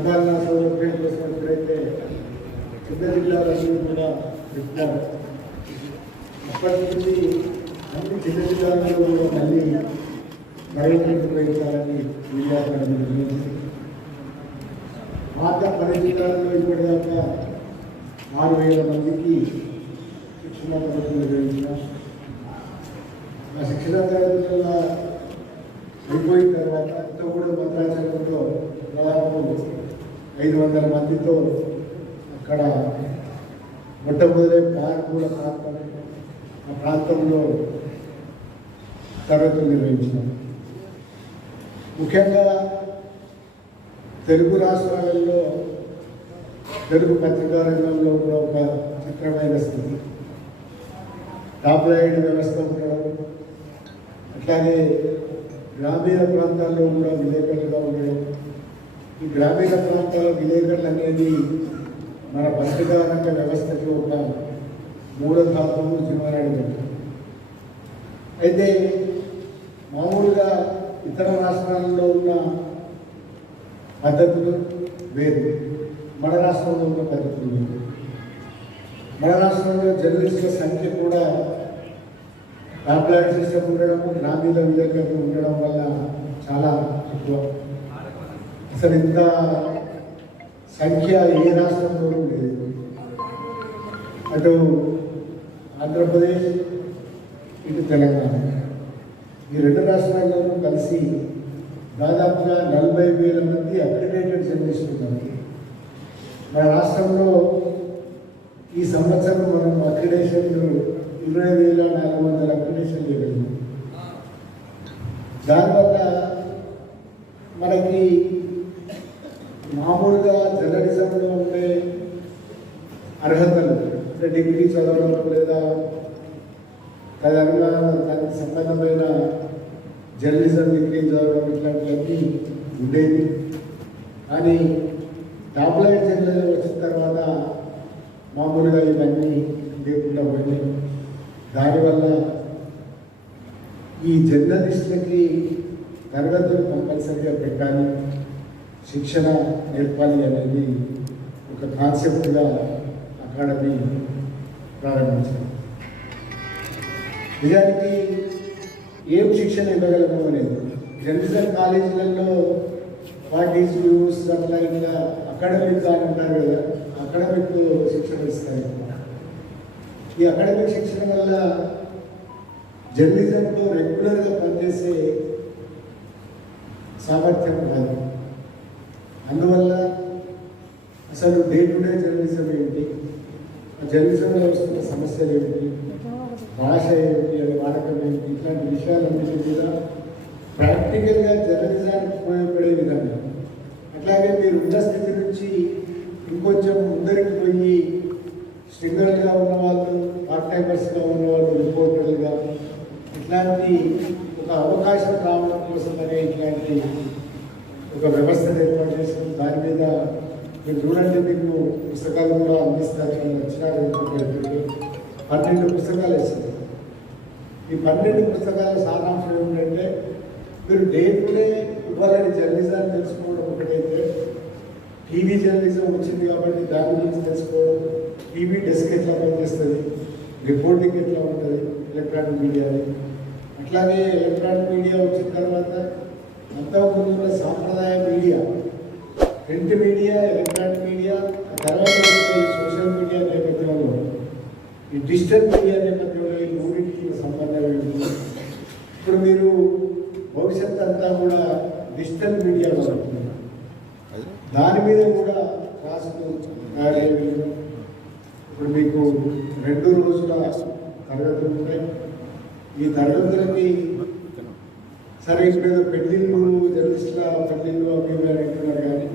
పరిపాలనా సౌలభ్యం కోసం ఎప్పుడైతే చిన్న జిల్లాలన్నీ కూడా పెట్టారు, అప్పటి నుంచి అన్ని చిన్న జిల్లాలలో కూడా మళ్ళీ నిర్వహించాలని విద్యార్థులను నిర్ణయించి పాత 10 జిల్లాల్లో ఇప్పటిదాకా 6,000 మందికి శిక్షణ తరగతులు నిర్వహించాం. ఆ శిక్షణ తరగతుల అయిపోయిన తర్వాత కొత్తగూడెం భద్రాచలంలో దాదాపు 500 మందితో అక్కడ మొట్టమొదటి పార్కుల ప్రాంతం ఆ ప్రాంతంలో తరగతులు నిర్వహించాం. ముఖ్యంగా తెలుగు రాష్ట్రాలలో తెలుగు పత్రికా రంగంలో కూడా ఒక చిత్రమైన స్థితి, టాప్లైడ్ వ్యవస్థ ఉండడం, అట్లాగే గ్రామీణ ప్రాంతాల్లో కూడా విలేకరులుగా ఉండడం. ఈ గ్రామీణ ప్రాంతాల విలేకరులు అనేది మన పత్రికా రంగ వ్యవస్థకి ఒక మూఢధాతువు జీవనాన్ని. అయితే మామూలుగా ఇతర రాష్ట్రాల్లో ఉన్న పద్ధతులు వేరు, మన రాష్ట్రంలో ఉన్న పద్ధతులు వేరు. మన రాష్ట్రంలో జర్నలిస్టుల సంఖ్య కూడా టాప్లైడ్ సిస్టమ్ ఉండడం, గ్రామీణ విలేకరులు ఉండడం వల్ల చాలా ఎక్కువ. అసలు ఇంత సంఖ్య ఏ రాష్ట్రంలోనూ లేదు. అటు ఆంధ్రప్రదేశ్, ఇటు తెలంగాణ, ఈ 2 రాష్ట్రాల్లోనూ కలిసి దాదాపుగా 40,000 మంది అక్రిడేటెడ్ జర్నలిస్టులు ఉన్నారు. మన రాష్ట్రంలో ఈ సంవత్సరం మనం అక్రిడేషన్లు 20,400 అక్రిడేషన్ చేయగలిగాం. దానివల్ల మనకి మామూలుగా జర్నలిజంలో ఉండే అర్హతలు అంటే డిగ్రీ చదవడం లేదా దానికి సంబంధమైన జర్నలిజం డిగ్రీ చదవడం ఇట్లాంటివన్నీ ఉండేది. కానీ టాప్లైడ్ జర్నలిజం వచ్చిన తర్వాత మామూలుగా ఇవన్నీ లేకుండా పోయినాయి. దానివల్ల ఈ జర్నలిస్టులకి తరగతులు కంపల్సరీగా పెట్టాలి, శిక్షణ నేర్పాలి అనేది ఒక కాన్సెప్ట్గా అకాడమీ ప్రారంభించింది. నిజానికి ఏం శిక్షణ ఇవ్వగలము అనేది జర్నలిజం కాలేజీలలో వాట్ ఈజ్ వ్యూస్ అట్లా ఇంకా అకాడమిక్ అని అంటారు కదా, అకాడమిక్ శిక్షణ ఇస్తారు. ఈ అకాడమిక్ శిక్షణ వల్ల జర్నలిజంలో రెగ్యులర్గా పనిచేసే సామర్థ్యం కాదు. అందువల్ల అసలు డే టు డే జర్నలిజం ఏమిటి, ఆ జర్నలిజంలో వస్తున్న సమస్యలు ఏమిటి, భాష ఏమిటి, అది వాడకం ఏమిటి, ఇట్లాంటి విషయాలన్నిటి మీద ప్రాక్టికల్గా జర్నలిజానికి ఉపయోగపడే విధంగా, అట్లాగే మీరు ఉన్న స్థితి నుంచి ఇంకొంచెం ముందరికి పోయి స్ట్రింగర్లుగా ఉన్నవాళ్ళు, పార్ట్ టైమర్స్గా ఉన్నవాళ్ళు, రిపోర్టర్లుగా ఇట్లాంటి ఒక అవకాశం రావడం కోసం అనే ఇట్లాంటి ఒక వ్యవస్థను ఏర్పాటు చేసుకుని దాని మీద మీరు చూడండి, మీకు పుస్తకాలు కూడా అందిస్తారు. వచ్చినారు 12 పుస్తకాలు వేస్తారు. ఈ 12 పుస్తకాల సారాంశం ఏమిటంటే మీరు డే టు డే ఇవ్వాలని జర్నలిజాన్ని తెలుసుకోవడం ఒకటైతే, టీవీ జర్నలిజం వచ్చింది కాబట్టి దాని గురించి తెలుసుకోవడం, టీవీ డెస్క్ ఎట్లా పనిచేస్తుంది, రిపోర్టింగ్ ఎట్లా ఉంటుంది ఎలక్ట్రానిక్ మీడియాని, అట్లాగే ఎలక్ట్రానిక్ మీడియా వచ్చిన తర్వాత అంతకుముందు ఉన్న సాంప్రదాయ media, print media, electronic media, తర్వాత ఈ సోషల్ మీడియా నేపథ్యంలో ఈ డిజిటల్ మీడియా నేపథ్యంలో ఈ మూడింటికి సంబంధం ఏంటి. ఇప్పుడు మీరు భవిష్యత్తు అంతా కూడా డిజిటల్ మీడియా వస్తుంది, దాని మీద కూడా క్లాసులు తయారయ్యేవి. ఇప్పుడు మీకు 2 రోజుల తరగతులు ఉంటాయి. ఈ తరగతులకి సరే ఇప్పుడు పెళ్ళిళ్ళు, జర్నలిస్టుల పెళ్ళిళ్ళు అవి అంటున్నారు, కానీ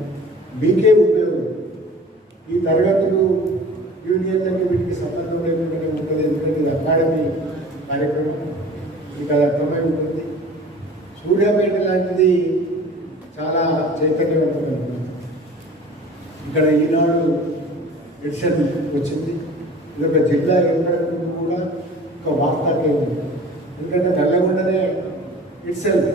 మీకే ఉపయోగం. ఈ తరగతులు యూనియన్లకి వీటికి సంబంధం లేకుండా ఉంటుంది, ఎందుకంటే ఇది అకాడమీ కార్యక్రమం, మీకు అది అర్థమై ఉంటుంది. సూర్యాపేట లాంటిది చాలా చైతన్యవంతమైన ఇక్కడ ఈనాడు ఎడిషన్ వచ్చింది. ఇది ఒక జిల్లా ఏర్పడకుండా కూడా ఒక వార్తా కేంద్రం, ఎందుకంటే నల్లగొండనే ఇట్సెల్ఫ్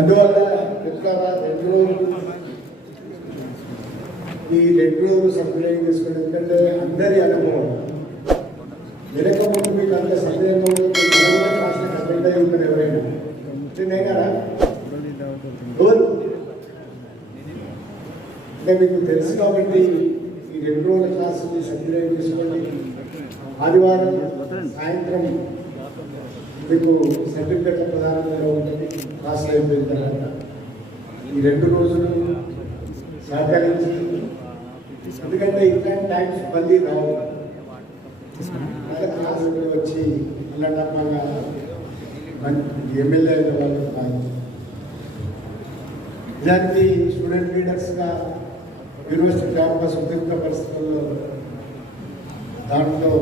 అందువల్ల మిత్రులారా ఈ 2 రోజులు సద్వినియోగం తీసుకుని, ఎందుకంటే అందరి అనుభవం వెనకముందు మీకు అంత సందేహంగా అటెండ్ అయి ఉంటారు ఎవరైనా అటెండ్ కదా అంటే మీకు తెలుసు కాబట్టి ఈ 2 రోజుల క్లాసుని సద్వినియోగం తీసుకోండి. ఆదివారం సాయంత్రం మీకు సర్టిఫికెట్ ప్రధానంగా ఉంటుంది. క్లాస్ అయిపోయిన తర్వాత ఈ 2 రోజులు సహకరించి, ఎందుకంటే ఇట్లాంటి టైమ్స్ మళ్ళీ రావు. మళ్ళీ క్లాస్ వచ్చి అల్లటప్పగా ఎమ్మెల్యే అయిన వాళ్ళు కాదు. నిజానికి స్టూడెంట్ లీడర్స్గా యూనివర్సిటీ క్యాంపస్ ఉద్రిక్త పరిస్థితుల్లో దాంట్లో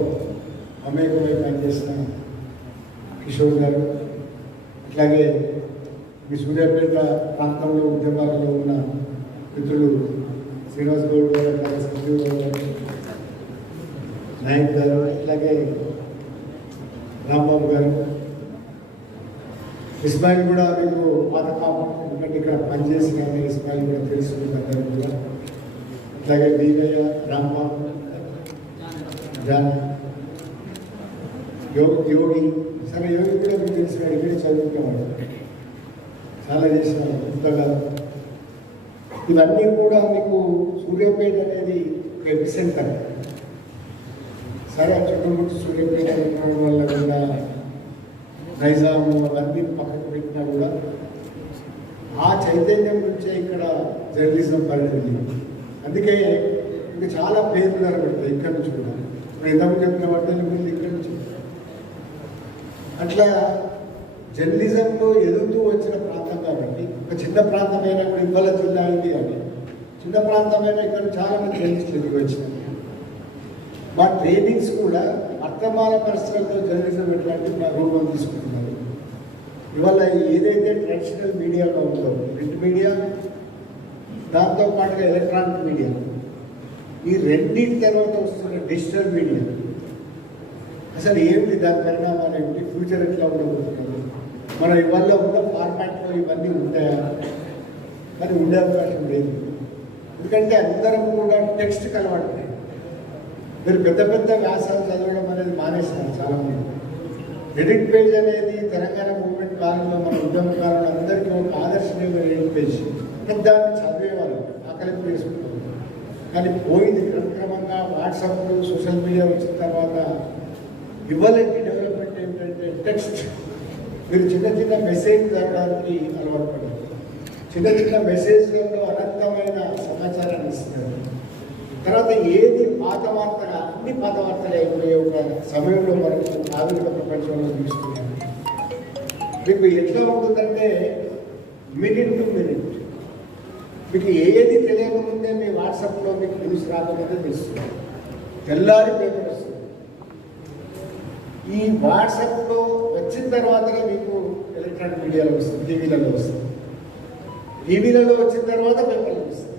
అమేకమై పనిచేసిన కిషోర్ గారు, అట్లాగే ఈ సూర్యాపేట ప్రాంతంలో ఉద్యమాలలో ఉన్న మిత్రులు శ్రీనివాస్ గౌడ్ గారు, అట్లాగే సంజీవ్ గౌడ్ గారు, నాయక్ గారు, అట్లాగే రాంబాబు గారు, ఇస్మాయిల్ కూడా మీకు పాత పాపం, ఎందుకంటే ఇక్కడ పనిచేసిన ఇస్మాయిల్ కూడా తెలుసుకున్నారు కూడా, అట్లాగే వీరయ్య, రాంబాబు, జాన్, యోగి. సరే యోగి కూడా మీకు తెలిసిన ఇక్కడ చదువుకున్నాడు, చాలా చేసినాడు కొత్తగా. ఇవన్నీ కూడా మీకు సూర్యాపేట అనేది ఒక ఎపిసెంటర్. సరే చుట్టుముట్టు సూర్యాపేట ఉండడం వల్ల కూడా నైజాము అవన్నీ పక్కకు పెట్టినా కూడా ఆ చైతన్యం నుంచే ఇక్కడ జర్నలిజం పరిణింది. అందుకే ఇంకా చాలా పేర్లు కనబడతాయి ఇక్కడ నుంచి కూడా. ఇప్పుడు ఇంతకు చెప్పిన వాటిని ముందు ఇక్కడ నుంచి అట్లా జర్నలిజంలో ఎదుగుతూ వచ్చిన ప్రాంతం కాబట్టి, ఒక చిన్న ప్రాంతమైనా కూడా ఇవ్వాల జిల్లా అయింది కానీ చిన్న ప్రాంతమైనా ఇక్కడ చాలా మంది జర్నలిస్టులు ఎదుగు వచ్చినాయి. మా ట్రైనింగ్స్ కూడా వర్తమాన పరిస్థితుల్లో జర్నలిజం ఎట్లాంటి మా రూపం తీసుకుంటున్నారు. ఇవాళ ఏదైతే ట్రెడిషనల్ మీడియాలో ఉందో ప్రింట్ మీడియా, దాంతోపాటుగా ఎలక్ట్రానిక్ మీడియా, ఈ రెండింటి తర్వాత వస్తున్న డిజిటల్ మీడియా, అసలు ఏమిటి దాని పరిణామాలు ఏమిటి, ఫ్యూచర్ ఎట్లా ఉండబోతున్నారు, మన ఇవాళ ఉన్న ఫార్మాట్లో ఇవన్నీ ఉంటాయా, కానీ ఉండే అవకాశం లేదు. ఎందుకంటే అందరం కూడా టెక్స్ట్ అలవాటు. మీరు పెద్ద పెద్ద వ్యాసాలు చదవడం అనేది మానేస్తారు చాలామంది. ఎడిట్ పేజ్ అనేది తెలంగాణ మూవ్మెంట్ కాలంలో మన ఉద్యమ కాలంలో అందరికీ ఒక ఆదర్శనీయమైన ఎడిట్ పేజ్, దాన్ని చదివేవాళ్ళు ఆకలింపు చేసుకుంటారు. కానీ పోయింది క్రమక్రమంగా. వాట్సాప్, సోషల్ మీడియా వచ్చిన తర్వాత ఇవ్వాలంటే డెవలప్మెంట్ ఏంటంటే టెక్స్ట్. మీరు చిన్న చిన్న మెసేజ్ చదవడానికి అలవాటు పడారు. చిన్న చిన్న మెసేజ్లలో అనంతమైన సమాచారాన్ని ఇస్తున్నారు. తర్వాత ఏది పాత వార్తగా అన్ని పాత వార్తలు అయిపోయే ఒక సమయంలో మనకు ఆధునిక ప్రపంచంలో తీసుకున్నాం. మీకు ఎట్లా ఉంటుందంటే మినిట్ టు మినిట్ మీకు ఏది తెలియకముందే మీ వాట్సాప్లో మీకు న్యూస్ రాకముందే తెలుస్తుంది. తెల్లారి పేపర్ వస్తుంది. ఈ వాట్సాప్లో వచ్చిన తర్వాతనే మీకు ఎలక్ట్రానిక్ మీడియాలో వస్తుంది, టీవీలలో వస్తుంది. టీవీలలో వచ్చిన తర్వాత పేపర్లు వస్తుంది.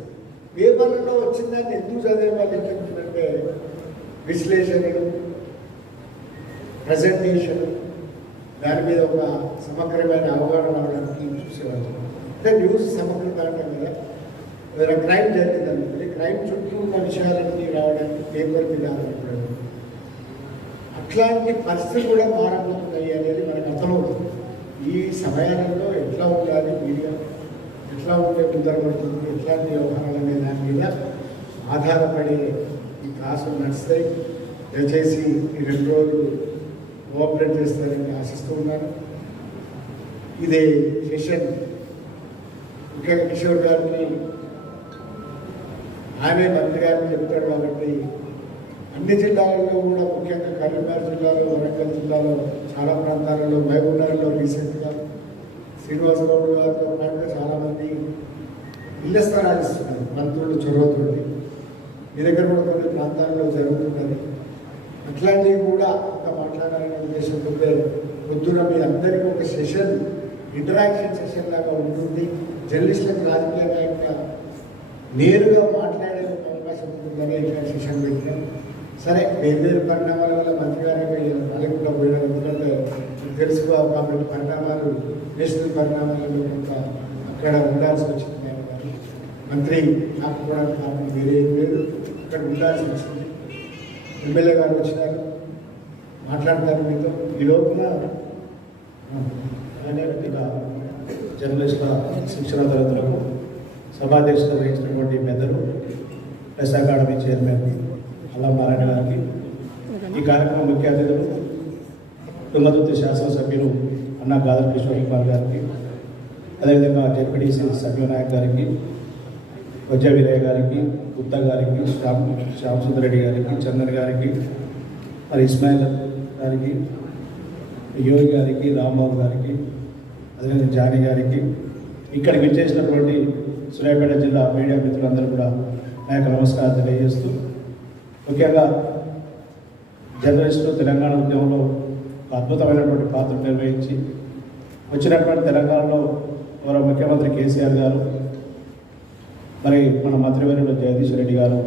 పేపర్లలో వచ్చిన దాన్ని ఎందుకు చదివే వాళ్ళు ఎట్లుంటుందంటే విశ్లేషణలు, ప్రజెంటేషన్, దాని మీద ఒక సమగ్రమైన అవగాహన రావడానికి చూసేవాళ్ళు. అంటే న్యూస్ సమగ్రత అంటే కదా, ఏదైనా క్రైమ్ జరిగిందనుకుంటే క్రైమ్ చుట్టూ ఉన్న విషయాలన్నీ రావడానికి పేపర్ మీద ఆధారపడదు. అట్లాంటి పరిస్థితులు కూడా మారబోతున్నాయి అనేది మనకు అర్థమవుతుంది. ఈ సమయాలలో ఎట్లా ఉండాలి మీడియా, ఎట్లా ఉంటే ముందరపడుతుంది, ఎట్లాంటి వ్యవహారాలు అనే దాని మీద ఆధారపడి ఈ క్లాసులు నడుస్తాయి. దయచేసి ఈ 2 రోజులు కోఆపరేట్ చేస్తారని ఆశిస్తూ ఉన్నాను. ఇదే సెషన్ ముఖ్యంగా కిషోర్ గారిని ఆయనే మంత్రి గారిని చెప్తాడు కాబట్టి అన్ని జిల్లాలలో కూడా, ముఖ్యంగా కరీంనగర్ జిల్లాలో, వరంగల్ జిల్లాలో, చాలా ప్రాంతాలలో, మహబూబ్నగర్లో రీసెంట్గా శ్రీనివాస్ గౌడ్ గారితో పాటుగా చాలామంది ఇళ్ల స్థలాలు ఇస్తున్నారు మంత్రులు చొరవతోటి. మీ దగ్గర కూడా కొన్ని ప్రాంతాల్లో జరుగుతున్నది. అట్లాంటివి కూడా అంత మాట్లాడాలనే ఉద్దేశంతో పొద్దున మీ అందరికీ ఒక సెషన్, ఇంటరాక్షన్ సెషన్ లాగా ఉంటుంది. జర్నలిస్టులకు రాజకీయ నాయకులుగా నేరుగా మాట్లాడే అవకాశం ఉంటుందని ఇట్లా సెషన్ పెట్టాం. సరే వేరు పరిణామాల వల్ల మంత్రి గారికి రాలేకుండా పోయినారు. ఎందుకంటే తెలుసుకోవాలి కాబట్టి పరిణామాలు, నేషనల్ పరిణామాలలో కొంత అక్కడ ఉండాల్సి వచ్చింది. నేను గారు మంత్రి ఆపుకోవడానికి కారణం వేరే ఏం లేదు, అక్కడ ఉండాల్సి వచ్చింది. ఎమ్మెల్యే గారు వచ్చినారు, మాట్లాడతారు మీతో. ఈ లోపల జర్నలిస్టుల శిక్షణ తరగతులకు సభాధ్యక్షత వహించినటువంటి పెద్దలు ప్రెస్ అకాడమీ చైర్మన్ అల్లం నారాయణ గారికి, ఈ కార్యక్రమం ముఖ్య అతిథులు తుంగతుర్తి శాసనసభ్యులు అన్నా గాదర్ కిషోర్ కుమార్ గారికి, అదేవిధంగా జెడ్పీటీసీ సభ్యనాయక్ గారికి, వజ్జ వీరయ్య గారికి, గుప్తా గారికి, శ్యామసుందర్ రెడ్డి గారికి, చందన్ గారికి, మరి ఇస్మాయిల్ గారికి, యోగి గారికి, రాంబాబు గారికి, అదేవిధంగా జానీ గారికి, ఇక్కడికి విచ్చేసినటువంటి సూర్యాపేట జిల్లా మీడియా మిత్రులందరూ కూడా నా యొక్క నమస్కారం తెలియజేస్తూ, ముఖ్యంగా జర్నలిస్టులు తెలంగాణ ఉద్యమంలో అద్భుతమైనటువంటి పాత్ర నిర్వహించి వచ్చినటువంటి తెలంగాణలో గౌరవ ముఖ్యమంత్రి కేసీఆర్ గారు, మరి మన మంత్రివర్యులు జగదీష్ రెడ్డి గారు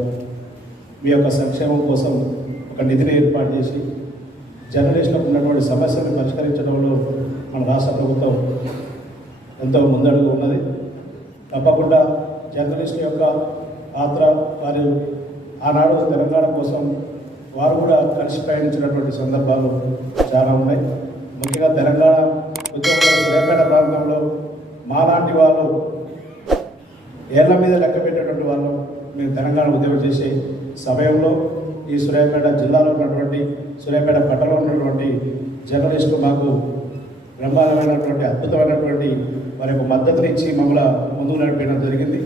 మీ యొక్క సంక్షేమం కోసం ఒక నిధిని ఏర్పాటు చేసి జర్నలిస్టులకు ఉన్నటువంటి సమస్యలను పరిష్కరించడంలో మన రాష్ట్ర ప్రభుత్వం ఎంతో ముందడుగు ఉన్నది. తప్పకుండా జర్నలిస్టు యొక్క పాత్ర, వారు ఆనాడు తెలంగాణ కోసం వారు కూడా కలిసి ప్రయాణించినటువంటి సందర్భాలు చాలా ఉన్నాయి. ముఖ్యంగా తెలంగాణ ఉద్యమంలో సూర్యాపేట ప్రాంతంలో మాలాంటి వాళ్ళు ఏళ్ల మీద లెక్క పెట్టేటువంటి వాళ్ళు మేము తెలంగాణ ఉద్యమం చేసే సమయంలో ఈ సూర్యాపేట జిల్లాలో ఉన్నటువంటి సూర్యాపేట పట్టణంలో ఉన్నటువంటి జర్నలిస్టులు మాకు బ్రహ్మాండమైనటువంటి అద్భుతమైనటువంటి వారి యొక్క మద్దతుని ఇచ్చి మమ్మల్ని ముందుకు నడిపేయడం జరిగింది.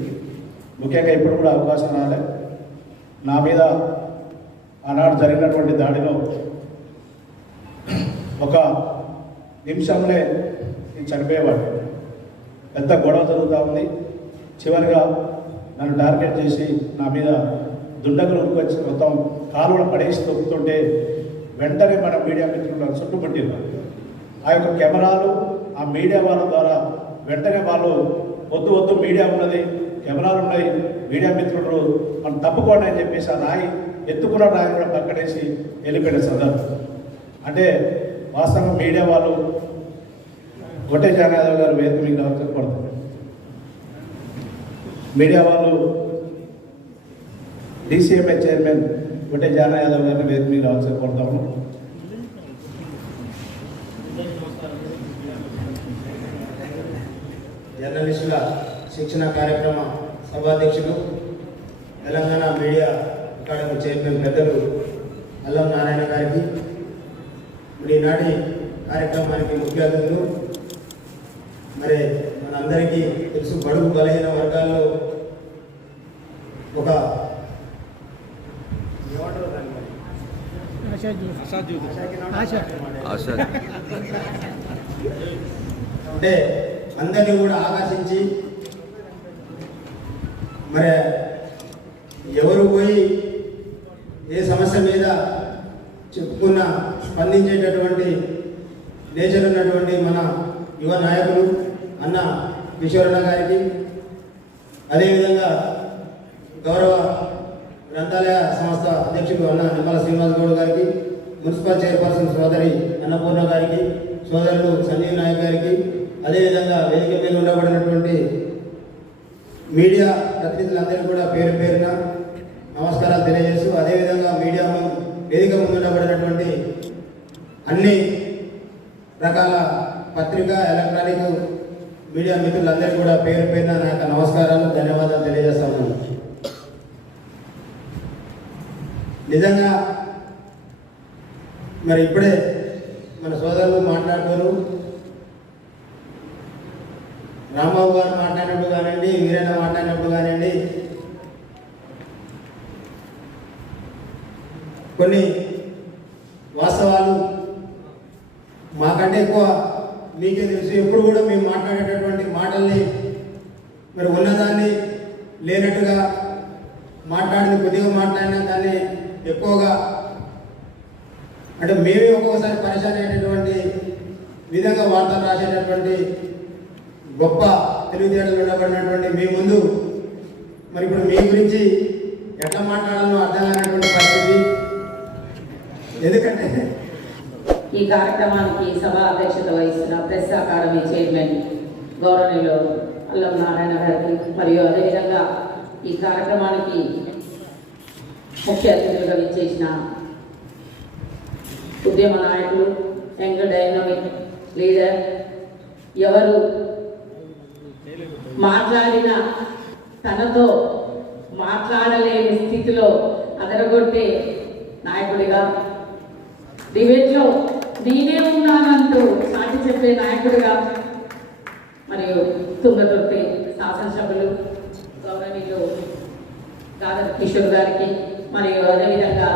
ముఖ్యంగా ఇప్పుడు కూడా అవకాశం రాలే. నా మీద ఆనాడు జరిగినటువంటి దాడిలో ఒక నిమిషంలో నేను చనిపోయేవాడు. పెద్ద గొడవ జరుగుతూ ఉంది. చివరిగా నన్ను టార్గెట్ చేసి నా మీద దుండగులు వచ్చి మొత్తం కాలువలు పడేసి తొక్కుతుంటే వెంటనే మన మీడియా మిత్రులను చుట్టుపట్టినారు. ఆ యొక్క కెమెరాలు ఆ మీడియా వాళ్ళ ద్వారా వెంటనే వాళ్ళు వద్దు వద్దు మీడియా ఉన్నది, కెమెరాలు ఉన్నాయి, మీడియా మిత్రులు మనం తప్పుకోండి అని చెప్పేసి ఆ రాయి ఎత్తుకున్న రాయి కూడా పక్కనేసి వెళ్ళిపోయిన సందర్భం. అంటే వాస్తవంగా మీడియా వాళ్ళు గొట్టె జానాయాదవ్ గారు వేదిక మీద పడుతుంది. మీడియా వాళ్ళు DCMA చైర్మన్ గొట్టె జానాయాదవ్ గారిని వేదిక మీద రావాల్సి కోరుతాము. జర్నలిస్టుల శిక్షణ కార్యక్రమ సభాధ్యక్షులు తెలంగాణ మీడియా అకాడమీ చైర్మన్ పెద్దలు అల్లం నారాయణ గారికి, మరి ఈనాటి కార్యక్రమానికి ముఖ్య అతిథులు, మరి మనందరికీ తెలుసు బడుగు బలహీన వర్గాల్లో ఒక అంటే అందరినీ కూడా ఆకర్షించి మరి ఎవరు పోయి ఏ సమస్య మీద చెప్పుకున్న స్పందించేటటువంటి నేచర్ ఉన్నటువంటి మన యువ నాయకులు అన్న కిషోరన్న గారికి, అదేవిధంగా గౌరవ గ్రంథాలయ సంస్థ అధ్యక్షుడు అన్న నిమ్మల శ్రీనివాస్ గౌడ్ గారికి, మున్సిపల్ చైర్పర్సన్ సోదరి అన్నపూర్ణ గారికి, సోదరులు సంజీవ్ నాయక్ గారికి, అదేవిధంగా వేదిక మీద ఉండబడినటువంటి మీడియా ప్రతినిధులందరికీ కూడా పేరు పేరున నమస్కారాలు తెలియజేస్తూ, అదేవిధంగా మీడియా వేదిక ముందు ఉండబడినటువంటి అన్ని రకాల పత్రికా ఎలక్ట్రానిక్ మీడియా మిత్రులందరికీ కూడా పేరు పేరున నా యొక్క నమస్కారాలు, ధన్యవాదాలు తెలియజేస్తాను. నిజంగా మరి ఇప్పుడే మన సోదరులు మాట్లాడుతారు, రాంబాబు గారు మాట్లాడినప్పుడు కానివ్వండి, వీరన్న మాట్లాడినప్పుడు కానివ్వండి, కొన్ని వాస్తవాలు మాకంటే ఎక్కువ మీకే తెలుసు. ఎప్పుడు కూడా మేము మాట్లాడేటటువంటి మాటల్ని మరి ఉన్నదాన్ని లేనట్టుగా మాట్లాడింది, కొద్దిగా మాట్లాడిన దాన్ని ఎక్కువగా అంటే మేమే ఒక్కొక్కసారి పరిశాన్ అయ్యేటటువంటి విధంగా వార్తలు రాసేటటువంటి గొప్ప తెలివితేటలు ఉండబడినటువంటి మీ ముందు మరి ఇప్పుడు మీ గురించి ఎట్లా మాట్లాడాలో అర్థం కానటువంటి పరిస్థితి. ఎందుకంటే ఈ కార్యక్రమానికి సభా అధ్యక్షత వహిస్తున్న ప్రెస్ అకాడమీ చైర్మన్ గౌరవనీయులు అల్లం నారాయణ గారికి మరియు అదేవిధంగా ఈ కార్యక్రమానికి ముఖ్య అతిథులుగా విచ్చేసిన ఉద్యమ నాయకులు, యంగ్ డైనమిక్ లీడర్, ఎవరు మాట్లాడిన తనతో మాట్లాడలేని స్థితిలో అదరగొట్టే నాయకుడిగా, డిబేట్లో నేనే ఉన్నానంటూ సాటి చెప్పే నాయకుడిగా, మరియు తుంగతుర్తి శాసనసభ్యులు గౌరవనీయులు గాదర్ కిషోర్ గారికి, మరియు అదేవిధంగా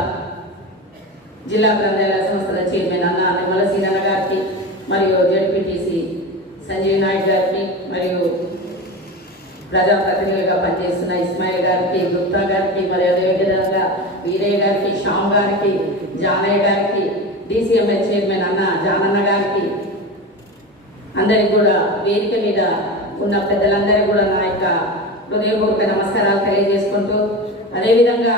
జిల్లా గ్రంథాలయ సంస్థల చైర్మన్ అన్న నిమ్మల సీనన్న గారికి, మరియు జడ్పీటీసీ సంజయ్ నాయక్ గారికి, మరియు ప్రజాప్రతినిధులుగా పనిచేస్తున్న ఇస్మాయిల్ గారికి, గుప్తా గారికి, మరియు అదేవిధంగా వీరయ్య గారికి, శ్యామ్ గారికి, జానయ్య గారికి, DCMS చైర్మన్ అన్న జానన్న గారికి, అందరికి కూడా వేదిక మీద ఉన్న పెద్దలందరికీ కూడా నా యొక్క హృదయపూర్వక నమస్కారాలు తెలియజేసుకుంటూ, అదేవిధంగా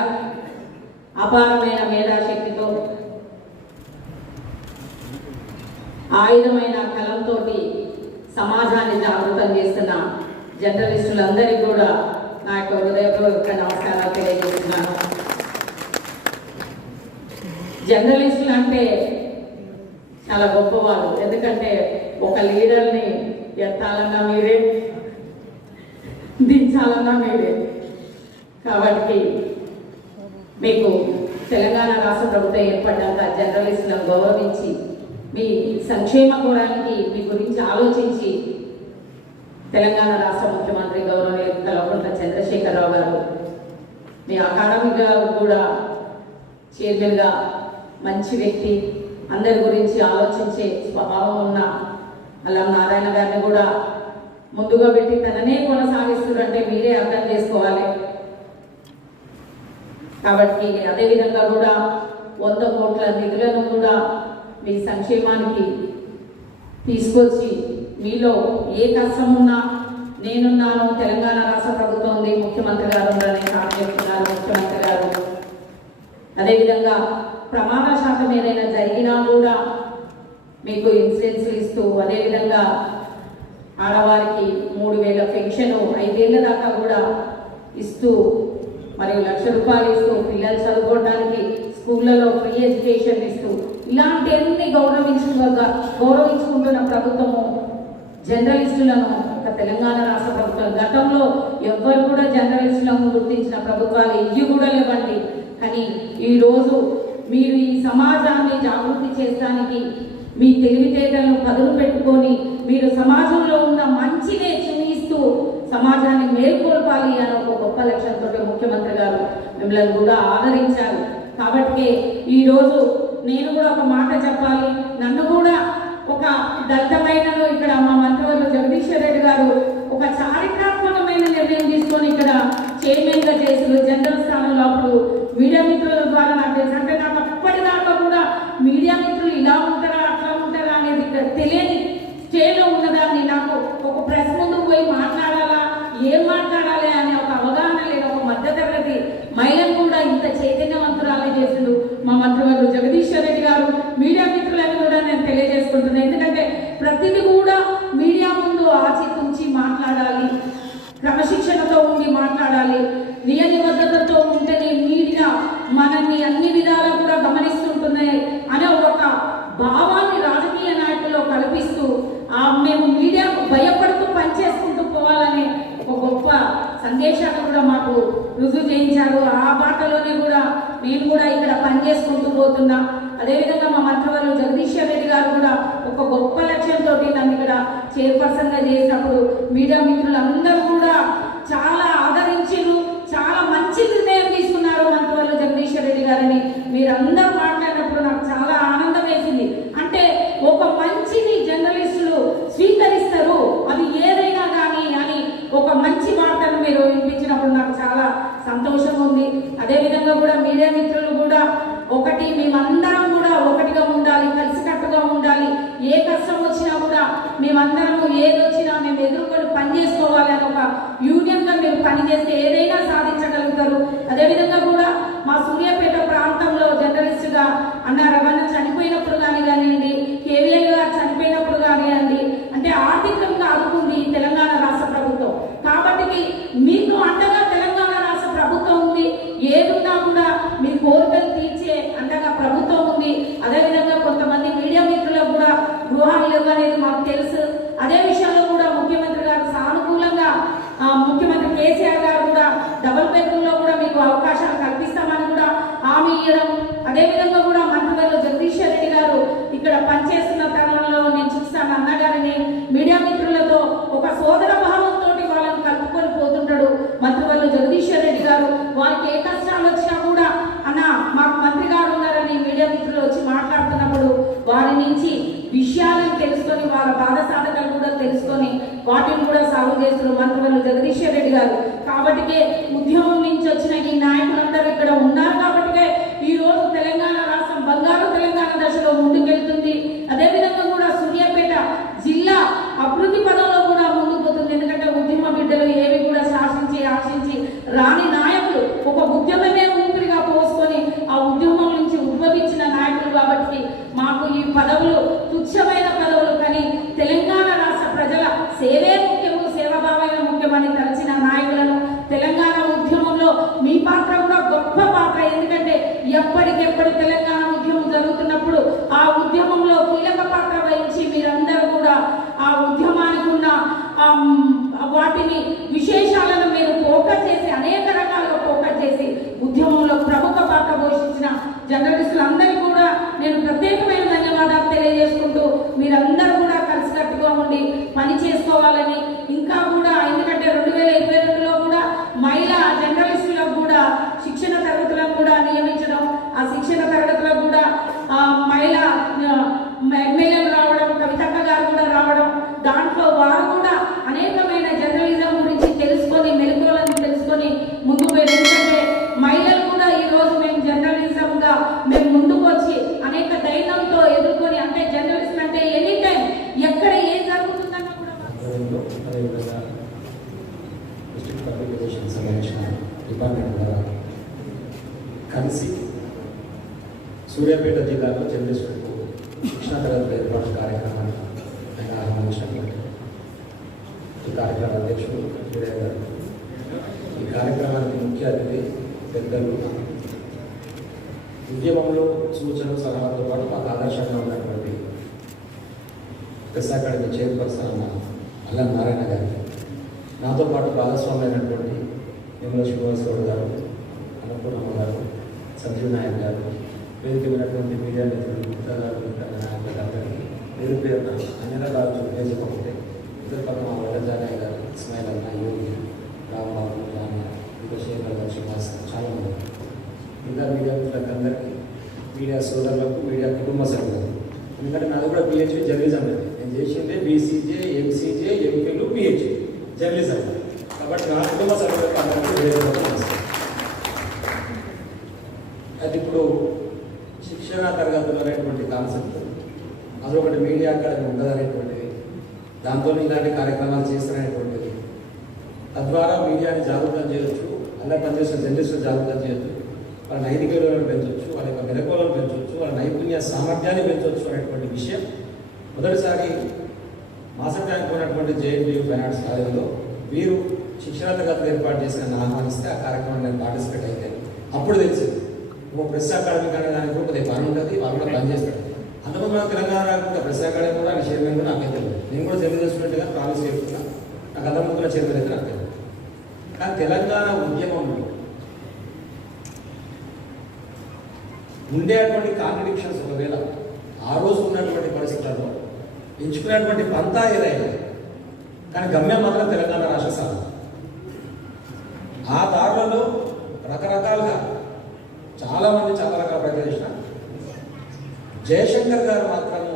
అపారమైన మేధాశక్తితో ఆయుధమైన కలంతో సమాజాన్ని జాగృతం చేస్తున్న జర్నలిస్టులందరికీ కూడా నా యొక్క హృదయపూర్వక నమస్కారాలు తెలియజేస్తున్నాను. జర్నలిస్టులు అంటే చాలా గొప్పవాళ్ళు. ఎందుకంటే ఒక లీడర్ని ఎత్తాలన్నా మీరే, దించాలన్నా మీరే. కాబట్టి మీకు తెలంగాణ రాష్ట్ర ప్రభుత్వం ఏర్పడ్డాక జర్నలిస్టులను గౌరవించి మీ సంక్షేమ కోణానికి మీ గురించి ఆలోచించి తెలంగాణ రాష్ట్ర ముఖ్యమంత్రి గౌరవనీయ కల్వకుంట్ల చంద్రశేఖరరావు గారు మీ అకాడమీగా కూడా చైర్మన్గా మంచి వ్యక్తి, అందరి గురించి ఆలోచించే స్వభావం ఉన్న అల్లం నారాయణ గారిని కూడా ముందుగా పెట్టి తననే కొనసాగిస్తున్నారంటే మీరే అర్థం చేసుకోవాలి. కాబట్టి అదేవిధంగా కూడా 100 కోట్ల నిధులను కూడా మీ సంక్షేమానికి తీసుకొచ్చి మీలో ఏ కష్టం ఉన్నా నేనున్నాను, తెలంగాణ రాష్ట్ర ప్రభుత్వం ఉంది, ముఖ్యమంత్రి గారు ఉన్నారని చెప్తున్నారు ముఖ్యమంత్రి గారు. అదేవిధంగా ప్రమాద శాతం ఏదైనా జరిగినా కూడా మీకు ఇన్సూరెన్స్లు ఇస్తూ, అదేవిధంగా ఆడవారికి 3000 పెన్షన్ 5 ఏళ్ళ దాకా కూడా ఇస్తూ, మరియు 1,00,000 రూపాయలు ఇస్తూ, పిల్లలు చదువుకోవడానికి స్కూళ్ళలో ఫ్రీ ఎడ్యుకేషన్ ఇస్తూ, ఇలాంటి అన్ని గౌరవించుకుంటున్న ప్రభుత్వము జర్నలిస్టులను ఒక తెలంగాణ రాష్ట్ర ప్రభుత్వం. గతంలో ఎవ్వరు కూడా జర్నలిస్టులను గుర్తించిన ప్రభుత్వాలు ఇవి కూడా లేవండి. కానీ ఈరోజు మీరు ఈ సమాజాన్ని జాగృతి చేయడానికి మీ తెలివితేటలను పదులు పెట్టుకొని మీరు సమాజంలో ఉన్న మంచినే చూపిస్తూ సమాజాన్ని మేల్కొల్పాలి అని ఒక గొప్ప లక్ష్యంతో ముఖ్యమంత్రి గారు మిమ్మల్ని కూడా ఆదరించారు. కాబట్టి ఈరోజు నేను కూడా ఒక మాట చెప్పాలి. నన్ను కూడా ఒక దళితమైనను ఇక్కడ మా మంత్రివర్యులు జగదీశ్వర్ రెడ్డి గారు ఒక చారిత్రాత్మకమైన నిర్ణయం తీసుకొని ఇక్కడ చైర్మన్గా చేసిన జనరల్ స్థానంలో అప్పుడు మీడియా మిత్రుల ద్వారా నాకు తెలుసు. అంటే నాకు అప్పటిదాకా కూడా మీడియా మిత్రులు ఇలా ఉంటారా అట్లా ఉంటారా అనేది ఇక్కడ తెలియని స్టేజ్లో ఉన్నదాన్ని నాకు ఒక ప్రెస్ ముందుకు పోయి మాట్లాడాలా, ఏం మాట్లాడాలి అనే ఒక అవగాహన లేదు. ఒక మధ్యతరగతి మహిళను కూడా ఇంత చైతన్యవంతురాలే చేసిండు మా మంత్రివర్యులు జగదీశ్వర్ రెడ్డి గారు. మీడియా మిత్రులని కూడా నేను తెలియజేసుకుంటున్నాను. ఎందుకంటే ప్రతిదీ కూడా మీడియా ముందు ఆచితూచి మాట్లాడాలి, క్రమశిక్షణతో ఉండి మాట్లాడాలి, నియ నిబద్ధతతో ఉంటేనే మీడియా మనల్ని అన్ని విధాలా కూడా గమనిస్తుంటున్నాయి అనే ఒక భావాన్ని రాజకీయ నాయకుల్లో కల్పిస్తూ మేము మీడియాకు భయపడుతూ పనిచేసుకుంటూ పోవాలనే ఒక గొప్ప సందేశాన్ని కూడా మాకు రుజువు చేయించారు. ఆ బాటలోనే కూడా నేను కూడా ఇక్కడ పనిచేసుకుంటూ పోతున్నా. అదేవిధంగా మా మంత్రివర్యులు జగదీశ్వర్ రెడ్డి గారు కూడా ఒక గొప్ప లక్ష్యంతో నన్ను ఇక్కడ చైర్పర్సన్గా చేసినప్పుడు మీడియా మిత్రులందరూ కూడా చాలా ఆదరించారు, చాలా మంచి నిర్ణయం తీసుకున్నారు మంత్రివర్యులు జగదీశ్వర్ రెడ్డి గారిని. మీరందరూ మాట్లాడినప్పుడు నాకు చాలా ఆనందం వేసింది. అంటే ఒక మంచిని జర్నలిస్టులు స్వీకరిస్తారు, అది ఏదైనా కానీ అని ఒక మంచి వార్తను మీరు వినిపించినప్పుడు నాకు చాలా సంతోషం ఉంది. అదేవిధంగా కూడా మీడియా మిత్రులు కూడా ఒకటి, మేమందరం కూడా ఒకటిగా ఉండాలి, కలిసికట్టుగా ఉండాలి. ఏ కష్టం వచ్చినా కూడా మేమందరము ఏది వచ్చినా మేము ఎదుర్కొని పని చేసుకోవాలి అని ఒక యూనియన్గా మీరు పనిచేస్తే ఏదైనా సాధించగలుగుతారు. అదేవిధంగా కూడా మా సూర్యాపేట ప్రాంతంలో జర్నలిస్టుగా అన్న రవణ చనిపోయినప్పుడు కానివ్వండి, కేవీఎల్ గారు చనిపోయినప్పుడు కానివ్వండి, అంటే ఆర్థికంగా ఆదుకుంది తెలంగాణ రాష్ట్ర ప్రభుత్వం. వారికి ఏ కష్టాలు వచ్చినా కూడా అన్న మాకు మంత్రి గారు ఉన్నారని మీడియా మిత్రులు వచ్చి మాట్లాడుతున్నప్పుడు వారి నుంచి విషయాలను తెలుసుకొని వాళ్ళ బాధ సాధకాలు కూడా తెలుసుకొని వాటిని కూడా సాల్వ్ చేస్తున్నారు మంత్రివర్యులు జగదీశ్వర్ రెడ్డి గారు. కాబట్టికే ఉద్యమం నుంచి వచ్చిన ఈ నాయకులందరూ ఇక్కడ ఉన్నారు. కాబట్టికే ఈ రోజు తెలంగాణ రాష్ట్రం బంగారు తెలంగాణ దశలో ముందుకెళ్తుంది. అదేవిధంగా కూడా సూర్యాపేట జిల్లా అభివృద్ధి పదంలో కూడా ముందుకు పోతుంది. ఎందుకంటే ఉద్యమ బిడ్డలు ఏవి కూడా శాసించి ఆశించి రాని నాయకులు ఒక ఉద్యమమే ఊపిరిగా పోసుకొని ఆ ఉద్యమం నుంచి ఉద్భవించిన నాయకులు. కాబట్టి మాకు ఈ పదవులు తుచ్చమైన పదవులు, కానీ తెలంగాణ రాష్ట్ర ప్రజల సేవే ముఖ్యము, సేవాభావమే ముఖ్యమని తలచిన నాయకులను తెలంగాణ ఉద్యమంలో మీ పాత్ర కూడా గొప్ప పాత్ర. ఎందుకంటే ఎప్పటికెప్పుడు తెలంగాణ ఉద్యమం జరుగుతున్నప్పుడు ఆ ఉద్యమంలో కీలక పాత్ర వహించి మీరందరూ కూడా ఆ ఉద్యమానికి ఉన్న వాటిని విశేషాలను మీరు ఫోకస్ చేసి అనేక రకాలుగా ఫోకస్ చేసి ఉద్యమంలో ప్రముఖ పాత్ర పోషించిన జర్నలిస్టులందరికీ కూడా నేను ప్రత్యేకమైన ధన్యవాదాలు తెలియజేసుకుంటూ మీరందరూ కూడా కలిసికట్టుగా ఉండి పని చేసుకోవాలని, ఇంకా కూడా ఎందుకంటే 2022లో కూడా మహిళా జర్నలిస్టులకు కూడా శిక్షణ తరగతులను కూడా నియమించడం, ఆ శిక్షణ తరగతులకు కూడా మహిళా ఎమ్మెల్యేలు రావడం, కవితక్క గారు కూడా రావడం, దాంట్లో వారు కూడా అనేకమైన జర్నలిజం గురించి తెలుసుకొని మెలకువలను తెలుసుకొని ముందుకు వెళ్ళి, ఎందుకంటే మహిళలు కూడా ఈ రోజు మేము జర్నలిజంగా మేము ముందుకు వచ్చి అనేక ధైర్యంతో ఎదుర్కొని, అంటే జర్నలిస్ట్ అంటే ఎనీ టైం ఎక్కడ ఏం జరుగుతుందన్న కూడా డిపార్ట్మెంట్ ద్వారా కలిసి సూర్యాపేట జిల్లాలో జర్నలిస్టులకు శిక్షణ తరగతుల ఏర్పాటు కార్యక్రమాన్ని ఆయన ఆరంభించినటువంటి ఈ కార్యక్రమ అధ్యక్షుడు సూర్య గారు, ఈ కార్యక్రమానికి ముఖ్య అతిథి పెద్దలు, ఉద్యమంలో సూచనలు సలహాలతో పాటు మాకు ఆదర్శంగా ఉన్నటువంటి ప్రెస్ అకాడమీ చైర్పర్సన్ అన్న అల్లం నారాయణ గారికి, నాతో పాటు భాగస్వామి అయినటువంటి నిమ్మల శ్రీనివాసరావు గారు, అన్నపూర్ణమ్మ గారు, సంజీవ్ నాయక్ గారు, వేదికమైనటువంటి మీడియా మిత్రులు, నాయకులందరికీ పేరు పేరున అన్నిరకాలు వేసుకోకపోతే ఇద్దరు పక్కన మా వడ్డజానయ్య గారు, ఇస్మాయిల్ అన్న, యోగి, రాంబాబు, జాన, ఇంకా శేఖర్ గారు, శ్రీనివాస్ చాలా మంది, ఇంకా మీడియా మిత్రులకు అందరికీ, మీడియా సోదరులకు, మీడియా కుటుంబ సభ్యులకు. ఎందుకంటే నాది కూడా పిహెచ్డి జర్నలిజం లేదు, నేను చేసిందే బీసీజే, ఎంసీజే, ఎంపీలు, పిహెచ్డి జర్నలిజం. కాబట్టి నా కుటుంబ సభ్యులకు అందరికీ అది ఇప్పుడు శిక్షణ తరగతులు అనేటువంటి కాన్సెప్ట్, అదొకటి మీడియా అకాడమీ ఉండదనేటువంటిది, దాంతో ఇలాంటి కార్యక్రమాలు చేస్తున్నటువంటిది, తద్వారా మీడియాని జాగృతం చేయొచ్చు, అలా పనిచేసిన జర్నలిస్టులు జాగృతం చేయొచ్చు, వాళ్ళ నైతిక విలువలను పెంచవచ్చు, వాళ్ళ యొక్క మెలకువలను పెంచవచ్చు, వాళ్ళ నైపుణ్య సామర్థ్యాన్ని పెంచవచ్చు అనేటువంటి విషయం మొదటిసారి మాసటానికి ఉన్నటువంటి జేఎన్టీయూ ఫైనాన్స్ కాలేజీలో వీరు శిక్షణ తరగతులు ఏర్పాటు చేసిన ఆహ్వానిస్తే ఆ కార్యక్రమం నేను పార్టిసిపేట్ అయితే అప్పుడు తెలిసింది ఓ ప్రెస్ అకాడమీ అనే దానికి కూడా కొద్దిగా పని ఉంటుంది, వాళ్ళు కూడా పనిచేస్తాడు. అందులో మన తెలంగాణ ప్రెస్ అకాడమీ కూడా ఆయన చైర్మన్ కూడా నాకైతే తెలియదు, నేను కూడా తెలియజేసుకున్నట్టుగా ప్రామిస్ చేస్తున్నా, నాకు అంతకుముందుల చైర్మన్ అయితే నాకు తెలియదు. కానీ తెలంగాణ ఉద్యమంలో ఉండేటువంటి కాంట్రడిక్షన్స్ ఒకవేళ ఆ రోజు ఉన్నటువంటి పరిస్థితుల్లో ఎంచుకునేటువంటి పంతా ఏదైనా కానీ గమ్యం మాత్రం తెలంగాణ రాష్ట్ర సాధన. ఆ దారులలో రకరకాలుగా చాలామంది చాలా రకాల ప్రయత్నం చేసిన జయశంకర్ గారు మాత్రము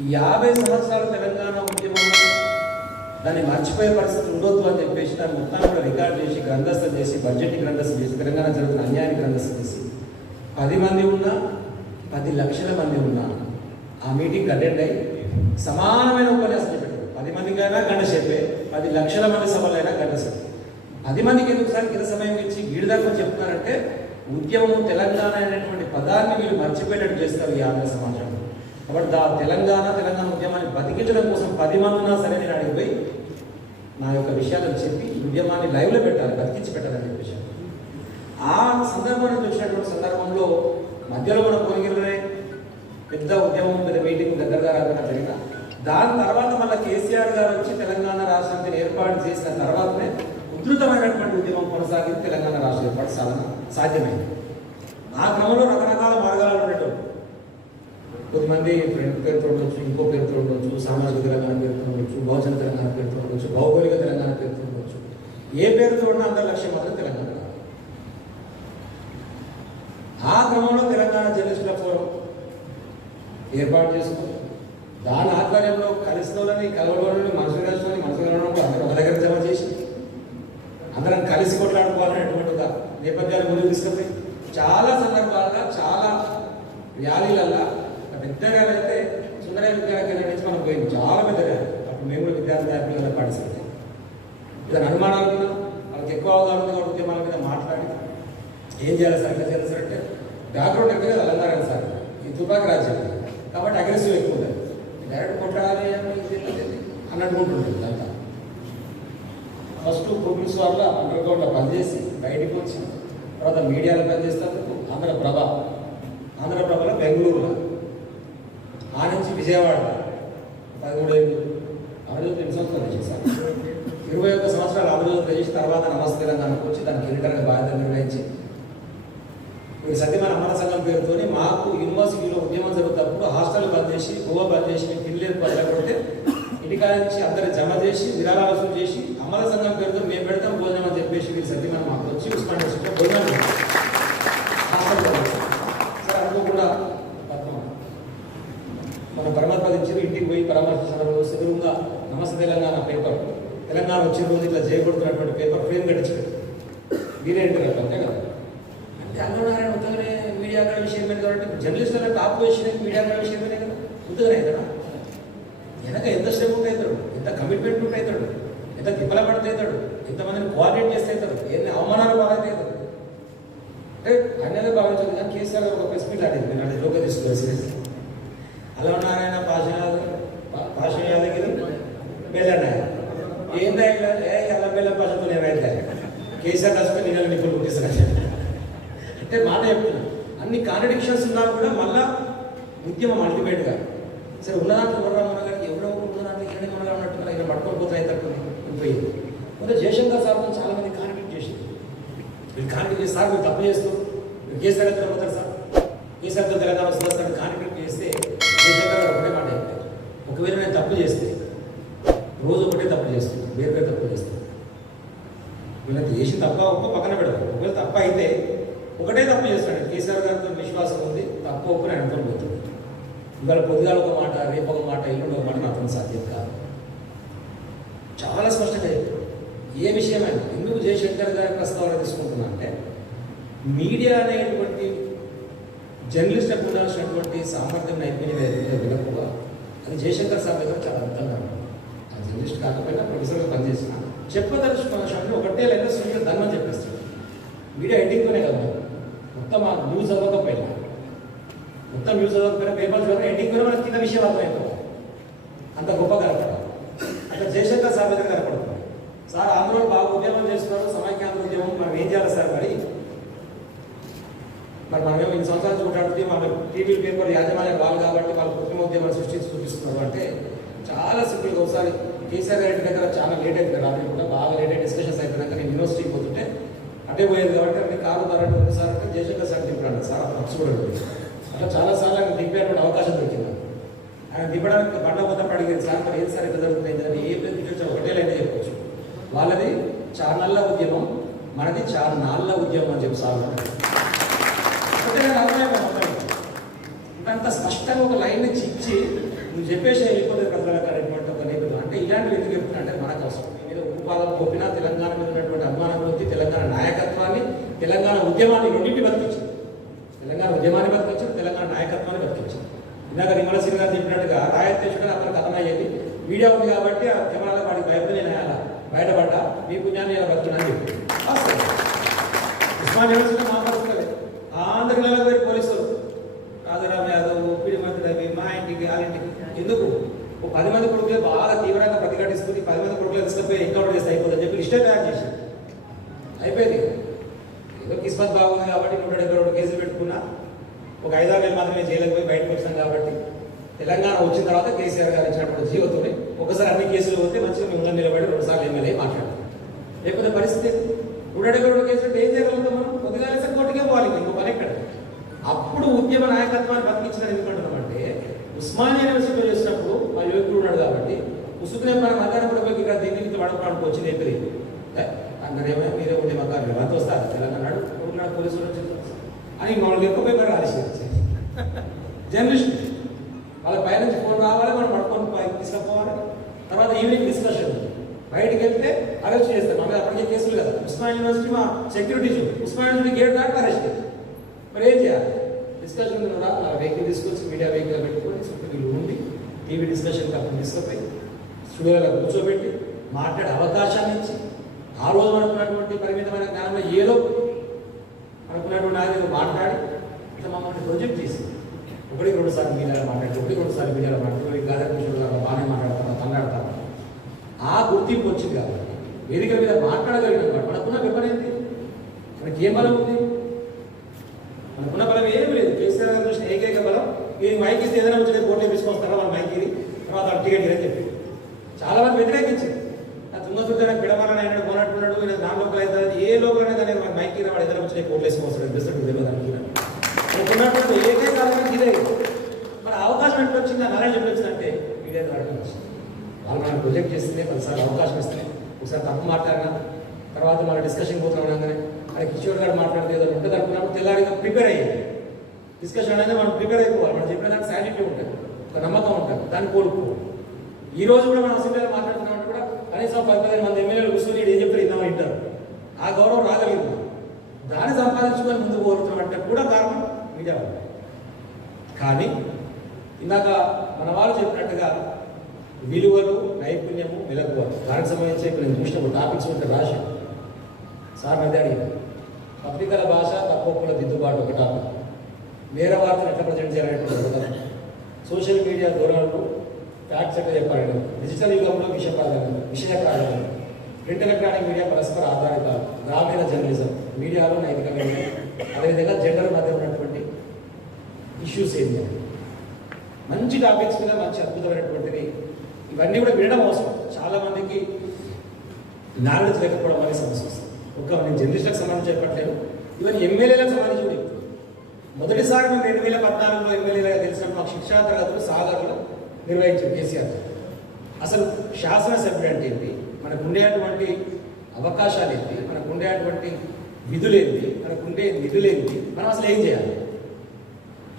ఈ 50 సంవత్సరాల తెలంగాణ ఉద్యమంలో దాన్ని మర్చిపోయే పరిస్థితి ఉండొద్దు అని చెప్పేసి దాన్ని మొత్తాన్ని కూడా రికార్డ్ చేసి గ్రంథస్థం చేసి బడ్జెట్ గ్రంథస్థం చేసి తెలంగాణ జరుగుతున్న అన్యాయాన్ని గ్రంథస్థం చేసి 10 మంది ఉన్నా 10 లక్షల మంది ఉన్నా ఆ మీటింగ్ అటెండ్ అయ్యి సమానమైన ఉపన్యాసం చెప్పారు. 10 మందికైనా గంట చెప్పే, 10 లక్షల మంది సభలైనా గంట చెప్పే. 10 మందికి ఎందుకు సార్ కింద సమయం ఇచ్చి వీడిదాకా చెప్తున్నారంటే ఉద్యమం తెలంగాణ అనేటువంటి పదాన్ని వీళ్ళు మర్చిపోయేటట్టు చేస్తారు ఈ ఆంధ్ర సమాజం. కాబట్టి తెలంగాణ ఉద్యమాన్ని బతికించడం కోసం 10 మంది ఉన్నా సరే నేను అడిగిపోయి నా యొక్క విషయాలను చెప్పి ఉద్యమాన్ని లైవ్లో పెట్టాలి, బతికించి పెట్టాలని చెప్పేసి ఆ సందర్భాన్ని చూసినటువంటి సందర్భంలో మధ్యలో మన భువనగిరిలోనే పెద్ద ఉద్యమం పెద్ద మీటింగ్ దగ్గరగా రావడం జరిగిన దాని తర్వాత మళ్ళీ కేసీఆర్ గారు వచ్చి తెలంగాణ రాష్ట్రాన్ని ఏర్పాటు చేసిన తర్వాతనే ఉధృతమైనటువంటి ఉద్యమం కొనసాగింది, తెలంగాణ రాష్ట్ర ఏర్పాటు సాధ్యమైంది. ఆ క్రమంలో రకరకాల మార్గాలు ఉండటం, కొద్దిమంది ఫ్రెండ్ పేరుతో ఉండొచ్చు, ఇంకో పేరుతో ఉండొచ్చు, సామాజిక తెలంగాణ పేరుతో ఉండొచ్చు, బహుజన తెలంగాణ పేరుతో ఉండొచ్చు, భౌగోళిక తెలంగాణ పేరుతో ఉండొచ్చు, ఏ పేరుతో ఉన్నా అందరి లక్ష్యం మాత్రం తెలంగాణ. ఆ క్రమంలో తెలంగాణ జర్నలిస్టుల ఫోరం ఏర్పాటు చేసుకుని దాని ఆధ్వర్యంలో కలిసిన వాళ్ళని కలవని మనసు కలవడం అందరం ఒక దగ్గర జమ చేసి అందరం కలిసి కొట్లాడుకోవాలనేటువంటి ఒక నేపథ్యాలు ముందుకు తీసుకుపోయి చాలా సందర్భాల్లో చాలా ర్యాలీలల్లో పెద్దగా అయితే సుందరయ్య విద్యార్థి కేంద్రం నుంచి మనం పోయింది చాలా పెద్దగా. అప్పుడు మేము కూడా విద్యార్థి నాయకులుగా పార్టిసిపేట్ అయ్యాం. ఇతని అనుమానాల మీద వాళ్ళకి ఎక్కువ అవగాహన ఉంది కాబట్టి ఉద్యమాల మీద మాట్లాడి ఏం చేయాలి సార్ ఇట్లా చేయాలి సార్ అంటే బ్యాక్గ్రౌండ్ అంటే అలంకారం సార్ ఈ తుపాకి రాజ్యం కాబట్టి అగ్రెసివ్ ఎక్కువ ఉంటుంది డైరెక్ట్ కొట్టాలి అన్నట్టుకుంటుంటుంది అంతా. ఫస్ట్ ప్రొడ్యూస్ వల్ల అండర్గ్రౌండ్లో పనిచేసి బయటకు వచ్చి తర్వాత మీడియాలో పనిచేస్తారు. ఆంధ్రప్రభలో బెంగళూరులో ఆ నుంచి విజయవాడ 13 ఏళ్ళు అమరజ్యోతి 2 సంవత్సరాలు చేశాను. 21 సంవత్సరాలు అమరజ్యోతి చేసి తర్వాత నమస్తే తెలంగాణకు వచ్చి దానికి ఎడిటర్గా బాధ్యత నిర్వహించి ఈ సత్యమైన అమర సంఘం పేరుతో మాకు యూనివర్సిటీలో ఉద్యమం జరుగుతున్నప్పుడు హాస్టల్ బంద్ చేసి గోవా బంద్ చేసి పిల్లలు పడలేకపోతే ఇంటికాడ నుంచి అందరు జమ చేసి విరాళాలు వసూలు చేసి అమర సంఘం పేరుతో మేము పెడతాం భోజనం అని చెప్పేసి వీళ్ళు సత్యమైన మాకు వచ్చి ఉస్మాన్ యూనివర్సిటీలో భోజనం హాస్టల్ సార్ అనుకోకుండా మన పరామర్శించారు. ఇంటికి పోయి పరామర్శించిన రోజు ఎదురుగా నమస్తే తెలంగాణ పేపర్ తెలంగాణ వచ్చిన రోజు ఇట్లా చేయబడుతున్నటువంటి పేపర్ ఫ్రేమ్ కట్టించారు. మీరేంటి అంతే కదా అంటే అన్ననారాయణ ఉత్తగానే మీడియా అకాడమీ చైర్మన్ కాబట్టి జర్నలిస్టుల top position media academy chairman కదా ఉత్తగానే అవుతాడా? వెనక ఎంత శ్రమ అవుతాడు, ఎంత కమిట్మెంట్ ఉంటే అవుతాడు, ఎంత తిప్పల పడితే అవుతాడు, ఎంతమందిని కోఆర్డినేట్ చేస్తే అవుతాడు, ఎన్ని అవమానాలు బాధైతే అవుతాడు. అంటే అనేది భావించదు. కానీ కేసీఆర్ ఒక ప్రెస్ మీట్ ఆడింది నేను అది లోక తీసుకోవాలి సీరియస్. అలా నారాయణ పాష యాదగిరి బెల్లన్నాయ ఏందా అలా బెల్లం పాషతో ఏమైతే కేసీఆర్ రాసుకొని నేను నిపుణులు పుట్టిస్తాను అంటే మాట చెప్తున్నా. అన్ని కాంట్రడిక్షన్స్ ఉన్నా కూడా మళ్ళా ఉద్యమం అల్టిమేట్గా సరే ఉన్నదాంట్లో కొనరా కానీ ఎవరో ఉన్నదాంట్లో ఇక్కడే కొనగా ఉన్నట్టు ఇక్కడ పట్టుకోకపోతే అయితే పోయింది. కొంత జయశంకర్ సార్తో చాలా మంది కాంట్రిబ్యూట్ చేసి వీళ్ళు కాంట్రిబ్యూట్ చేసి సార్ మీరు తప్పు చేస్తూ కేసీఆర్ అయితే పోతారు సార్ కేసీఆర్తో తెలంగాణ వస్తుంది సార్ కాంట్రిబ్యూట్ చేస్తే జయశంకర్ గారు ఒకటే మాట చెప్తారు. ఒకవేళ నేను తప్పు చేస్తే రోజు ఒకటే తప్పు చేస్తుంది వేరు వేరు తప్పు చేస్తాను వీళ్ళకి చేసి తప్ప ఒక్క పక్కన పెడతారు. ఒకవేళ తప్ప అయితే ఒకటే తప్పు చేస్తాడు. కేసీఆర్ గారితో విశ్వాసం ఉంది తప్పు ఒప్పుని అనుకుని పోతుంది. ఇవాళ పొద్దుగాల ఒక మాట రేపు ఒక మాట ఇల్లు ఒక మాట నాతో సాధ్యం కాదు. చాలా స్పష్టంగా ఏ విషయమైనా ఎందుకు జయశంకర్ గారి ప్రస్తావన తీసుకుంటున్నా అంటే మీడియా అనేటువంటి జర్నలిస్టులకు ఉండాల్సినటువంటి సామర్థ్యం నైపుణ్యం ఏదైతే వినకుండా అది జయశంకర్ సార్ దగ్గర చాలా అర్థంగా ఉంటుంది. ఆ జర్నలిస్ట్ కాకపోయినా ప్రొఫెసర్గా పనిచేసిన చెప్పదలుచుకున్న విషయంలో ఒకటే లేదా సునీత ధర్మం చెప్పేస్తాడు. మీడియా ఎడ్డింగ్తోనే కదా మొత్తం ఆ న్యూస్ అవ్వకపోయినా పేపర్స్ చదివిన ఎడ్డింగ్ కూడా మనకి కింద విషయం అర్థమైపోతుంది. అంత గొప్ప కనపడాలి. అట్లా జయశంకర్ సార్ దగ్గర కనపడుతుంది. సార్ ఆంధ్రలో బాగా ఉద్యమం చేస్తున్నారు సమైక్యాంధ్ర ఉద్యమం మనం ఏం చేయాలి సార్ మరి మనమేమో ఇన్ని సంవత్సరాలు చూడాలంటే వాళ్ళు టీవీ పేపర్ యాజమాన్యం వాళ్ళు కాబట్టి వాళ్ళు కృత్రిమ ఉద్యమాన్ని సృష్టించి చూపిస్తున్నారు అంటే చాలా సింపుల్గా ఒకసారి కేసీఆర్ గారి దగ్గర చాలా లేట్ అవుతుంది. రాత్రి కూడా బాగా లేట్ అయి డిస్కషన్స్ అయిపోయినాక నేను యూనివర్సిటీకి పోతుంటే అటే పోయేది కాబట్టి అన్ని కారు ధర సార్ అంటే జయశంకర్ సార్ దింపాడు సార్ అప్పుడు హక్స్ కూడా అట్లా చాలాసార్లు ఆయన దింపేటువంటి అవకాశం దొరికింది. ఆయన దింపడానికి బండ మొత్తం అడిగింది సార్ మరి ఏది సార్ ఎట్లా జరుగుతుంది అని ఏ ప్రతి ఒకటే లైన్ చెప్పవచ్చు. వాళ్ళది 4 నెలల ఉద్యమం మనది 4 నాళ్ళ ఉద్యమం అని చెప్పి సార్ అంత స్పష్టంగా ఒక లైన్ ఇచ్చి నువ్వు చెప్పేసి వెళ్ళిపోతే కదలకనేటువంటి ఒక నేపథ్యం అంటే ఇలాంటివి ఎందుకు చెప్తున్నా అంటే మనకు అవసరం మీద ఉపాధం పోపినా తెలంగాణ మీద ఉన్నటువంటి అభిమానం గురించి తెలంగాణ నాయకత్వాన్ని తెలంగాణ ఉద్యమాన్ని రెండింటి బతికించింది. తెలంగాణ ఉద్యమాన్ని బతికించారు, తెలంగాణ నాయకత్వాన్ని బతికించారు. ఇందాక నిమ్మల సింగ్ గారు చెప్పినట్టుగా రాయత్యక్షుడు అతనికి కథన అయ్యేది మీడియా ఉంది కాబట్టి ఆ కెమెరాల వాడికి భయపడి నేను అలా బయటపడ్డా మీ పుణ్యాన్ని నేను బతుకున్నా అని చెప్పి ఉస్మాన్ యూనివర్సిటీ మాట్లాడుతుంది. ఆంధ్రలో పోయి పోలీసులు రాజారాం యాదవ్ ఒప్పిడి మంత్రి అవి మా ఇంటికి వాళ్ళింటికి ఎందుకు 10 మంది కొడుకులే బాగా తీవ్రంగా ప్రతిఘటిస్తుంది 10 మంది కొడుకులు తీసుకుపోయి ఎన్కౌంటర్ చేస్తే అయిపోతుందని చెప్పి లిస్టే తయారు చేసి అయిపోయింది. ఏదో కిస్మత్ బాగుంది కాబట్టి 172 కేసులు పెట్టుకున్నా ఒక 5-6 నెలలు మాత్రమే జైలుకి పోయి బయటకు వచ్చినాం కాబట్టి తెలంగాణ వచ్చిన తర్వాత కేసీఆర్ గారు ఇచ్చినటువంటి జీవోతోనే ఒకసారి అన్ని కేసులు పోతే మంచిగా ముందు నిలబడి 2 సార్లు ఎమ్మెల్యే మాట్లాడారు. లేకపోతే పరిస్థితి 172 కేసులు ఏం చేయగలుగుతాం మనం కొద్దిగా కోర్టుకే పోవాలి ఇంకో పని ఎక్కడ. అప్పుడు ఉద్యమ నాయకత్వాన్ని బతికించిన ఎందుకంటున్నామంటే ఉస్మానియా యూనివర్సిటీలో చేసినప్పుడు మా యువకుడు ఉన్నాడు కాబట్టి ఉసుకునే మనం మధ్యాహ్నం కూడా పోయి ఇక్కడ దీనికి వడపడానికి వచ్చి నేర్పలేదు అందరేమో మీరే ఉద్యమకారులు అంత వస్తారు తెలంగాణ పోలీసులు అని మమ్మల్ని ఎక్కువపోయి మరి రాసి జర్నలిస్ట్ వాళ్ళ పై నుంచి ఫోన్ రావాలి, మనం పట్టుకొని పైకి తీసుకుపోవాలి. తర్వాత ఈవినింగ్ డిస్కషన్, బయటికి వెళ్తే అరెస్ట్ చేస్తారు. మన అప్పటికే కేసులు కదా. ఉస్మానియా యూనివర్సిటీ మా సెక్యూరిటీ ఉస్మానియా యూనివర్సిటీ గేట్ దాకా అరెస్ట్ చేస్తారు. మరి ఏం చేయాలి? డిస్కషన్ కూడా వెహికల్ తీసుకొచ్చి మీడియా వెహికల్ పెట్టుకొని చుట్టూ వీళ్ళు ఉండి టీవీ డిస్కషన్ అప్పుడు తీసుకుపోయి స్టూడియోలో కూర్చోబెట్టి మాట్లాడే అవకాశాన్ని ఇచ్చి ఆ రోజు అనుకున్నటువంటి పరిమితమైన జ్ఞానంలో ఏదో అనుకున్నటువంటి ఆయన మాట్లాడి ఇట్లా మమ్మల్ని ప్రొజెక్ట్ చేసి ఒకటి రెండు సార్లు మీడియాలో మాట్లాడి గాలి బాగానే మాట్లాడతాను తన్నాడతాను ఆ గుర్తింపు వచ్చింది కాబట్టి వేదిక మీద మాట్లాడగలిగిన మనకున్న వెపన్ ఏంటి? మనకి ఏం బలం ఉంది? మనకున్న బలం ఏమీ లేదు. కేసీఆర్ గారు చూసిన ఏకైక బలం ఈ మైక్ ఇస్తే ఏదైనా వచ్చి కోట్లు తీసుకొస్తారా వాళ్ళ మైక్ ఇది తర్వాత టికెట్ అని చెప్పి చాలా మంది వ్యతిరేకించారు. తుంగతుర్తి పిడమలని ఆయన కొనట్టున్నాడు, ఈయన నా లోపల అవుతుంది, ఏ లోపలనే కానీ మన మైక్ వాడు ఏదైనా వచ్చి కోట్లు వేసుకొస్తాడు అనిపిస్తాడు తెలియదానికి అనుకున్నప్పుడు ఏకైక కాలం ఇదే. మన అవకాశం ఎట్లా వచ్చింది? నారాయణ చెప్పి వచ్చిందంటే మీడియా ద్వారా వచ్చింది. వాళ్ళు మనం ప్రొజెక్ట్ చేస్తే పదిసార్లు అవకాశం ఇస్తున్నాయి. ఒకసారి తప్పు మాట్లాడినా తర్వాత మన డిస్కషన్ పోతున్నాం అనగానే అది కిషోర్ గారు మాట్లాడితే ఏదో ఉంటుంది అనుకున్నప్పుడు తెల్లారిగా ప్రిపేర్ అయ్యింది. డిస్కషన్ అనేది మనం ప్రిపేర్ అయిపోవాలి. మనం చెప్పిన దానికి శానిటీ ఉంటుంది, ఒక నమ్మకం ఉంటుంది, దాన్ని కోరుకోవాలి. ఈ రోజు కూడా మనం అసెంబ్లీలో మాట్లాడుతున్నామంటే కూడా కనీసం 10-15 మంది ఎమ్మెల్యేలు కూర్చొని ఏం చెప్తారు ఇద్దామని వింటారు. ఆ గౌరవం రాగలిగింది. దాన్ని సంపాదించుకొని ముందుకు కోరుతున్నామంటే కూడా కారణం మీడియా వాళ్ళు. కానీ ఇందాక మన వాళ్ళు చెప్పినట్టుగా విలువలు, నైపుణ్యము, మెలకువలు దానికి సంబంధించి ఇప్పుడు నేను చూసినప్పుడు టాపిక్స్ ఉంటే రాసి సార్ అదే అడిగింది. పత్రికల భాష, తక్కువల దిద్దుబాటు ఒక టాపిక్. వేరే వార్తలు ఎట్లా ప్రజెంట్ చేయాలనేటువంటి సోషల్ మీడియా ధోరణులు ఫ్యాక్ట్స్ ఎట్లా చెప్పాలి, డిజిటల్ యుగంలో విషయ ప్రాధాన్యం, ప్రింట్ ఎలక్ట్రానిక్ మీడియా పరస్పర ఆధారితాలు, గ్రామీణ జర్నలిజం, మీడియాలో నైతిక మీడియా, అదేవిధంగా జెండర్ మధ్య ఉన్నటువంటి ఇష్యూస్ ఏంటి, మంచి టాపిక్స్ మీద మంచి అద్భుతమైనటువంటిది. ఇవన్నీ కూడా వినడం అవసరం. చాలా మందికి నాలెడ్జ్ లేకపోవడం అనే సమస్య వస్తుంది. ఒక నేను జర్నలిస్టులకు సంబంధించి చెప్పట్లేదు, ఇవన్నీ ఎమ్మెల్యేలకు సంబంధించి కూడా. మొదటిసారి మేము 2014లో ఎమ్మెల్యేలుగా తెలిసినప్పుడు మాకు శిక్షా తరగతులు సాగర్లో నిర్వహించారు కేసీఆర్. అసలు శాసనసభ్యుడు అంటే ఏంటి, మనకు ఉండేటువంటి అవకాశాలు ఏంటి, మనకు ఉండేటువంటి విధులు ఏంటి, మనకు ఉండే నిధులు ఏంటి, మనం అసలు ఏం చేయాలి?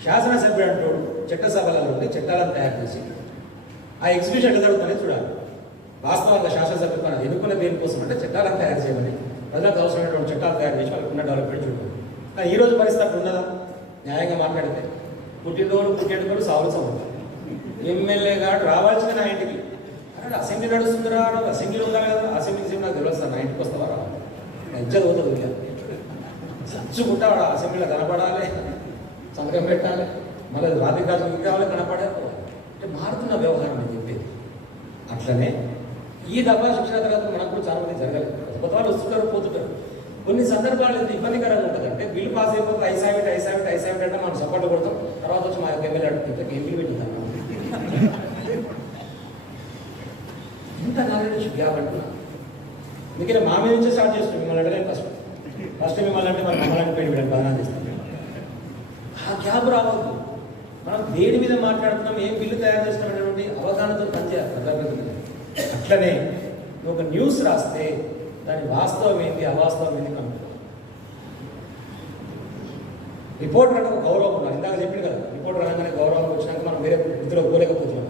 శాసనసభ్యుడు అంటూ చట్టసభలలో ఉండి చట్టాలను తయారు చేసి ఆ ఎగ్జిబిషన్ ఎట్లా జరుగుతుందని చూడాలి. వాస్తవంగా శాసనసభ్యులు ఎన్నుకున్న దేనికోసం అంటే చట్టాలను తయారు చేయమని, ప్రజలకు అవసరమైనటువంటి చట్టాలు తయారు చేసి వాళ్ళకు ఉన్న డెవలప్మెంట్ చూడాలి. కానీ ఈరోజు పరిస్థితి ఉన్నదా? న్యాయంగా మాట్లాడితే పుట్టినరోడు సావులు సమానం. ఎమ్మెల్యే గారు రావాల్సిన నా ఇంటికి అంటే అసెంబ్లీ నడుస్తుందిరా, అసెంబ్లీలో ఉందా కదా, అసెంబ్లీ నాకు తెలియదు సార్, నా ఇంటికి వస్తావా రా, ఇజ్జత్ పోతుంది. చచ్చుకుంటా వాడు అసెంబ్లీలో కనపడాలి, సంతకం పెట్టాలి, మళ్ళీ రాధికారులు కావాలి, కనపడాలి. అంటే మారుతున్న వ్యవహారం అని చెప్పేది. అట్లనే ఈ దఫా శిక్షణ తర్వాత మనకు కూడా చాలా మంది జరగాలి. కొత్త వాళ్ళు వస్తుంటారు, పోతుంటారు. కొన్ని సందర్భాలు ఎంత ఇబ్బందికరంగా ఉంటుంది అంటే బిల్లు పాస్ అయిపోతే ఐసామిట్ అంటే మనం సపోర్ట్ కొడతాం, తర్వాత వచ్చి మా యొక్క ఎమ్మెల్యే అడుగుతుంటే ఎంపీ పెట్టుతాం. ఇంత నాలెడ్జ్ గ్యాప్ అంటున్నా. అందుకనే మా మీద నుంచే స్టార్ట్ చేస్తాం. మిమ్మల్ని అంటే ఫస్ట్ మిమ్మల్ని అంటే మనం మమ్మల్ని పేరు వీళ్ళని బదనాలు చేస్తాం. ఆ గ్యాప్ రావద్దు. మనం దేని మీద మాట్లాడుతున్నాం, ఏం బిల్లు తయారు చేస్తున్నాం అవగాహనతో పనిచేయాలి. అట్లనే ఒక న్యూస్ రాస్తే దాని వాస్తవం ఏంటి, అవాస్తవం ఏంటి కనుక రిపోర్టర్ అంటే ఒక గౌరవం ఉన్నారు. ఇందాక చెప్పింది కదా, రిపోర్టర్ అనగానే గౌరవం వచ్చినాక మనం వేరే వృత్తిలో పోలేకపోతున్నాం.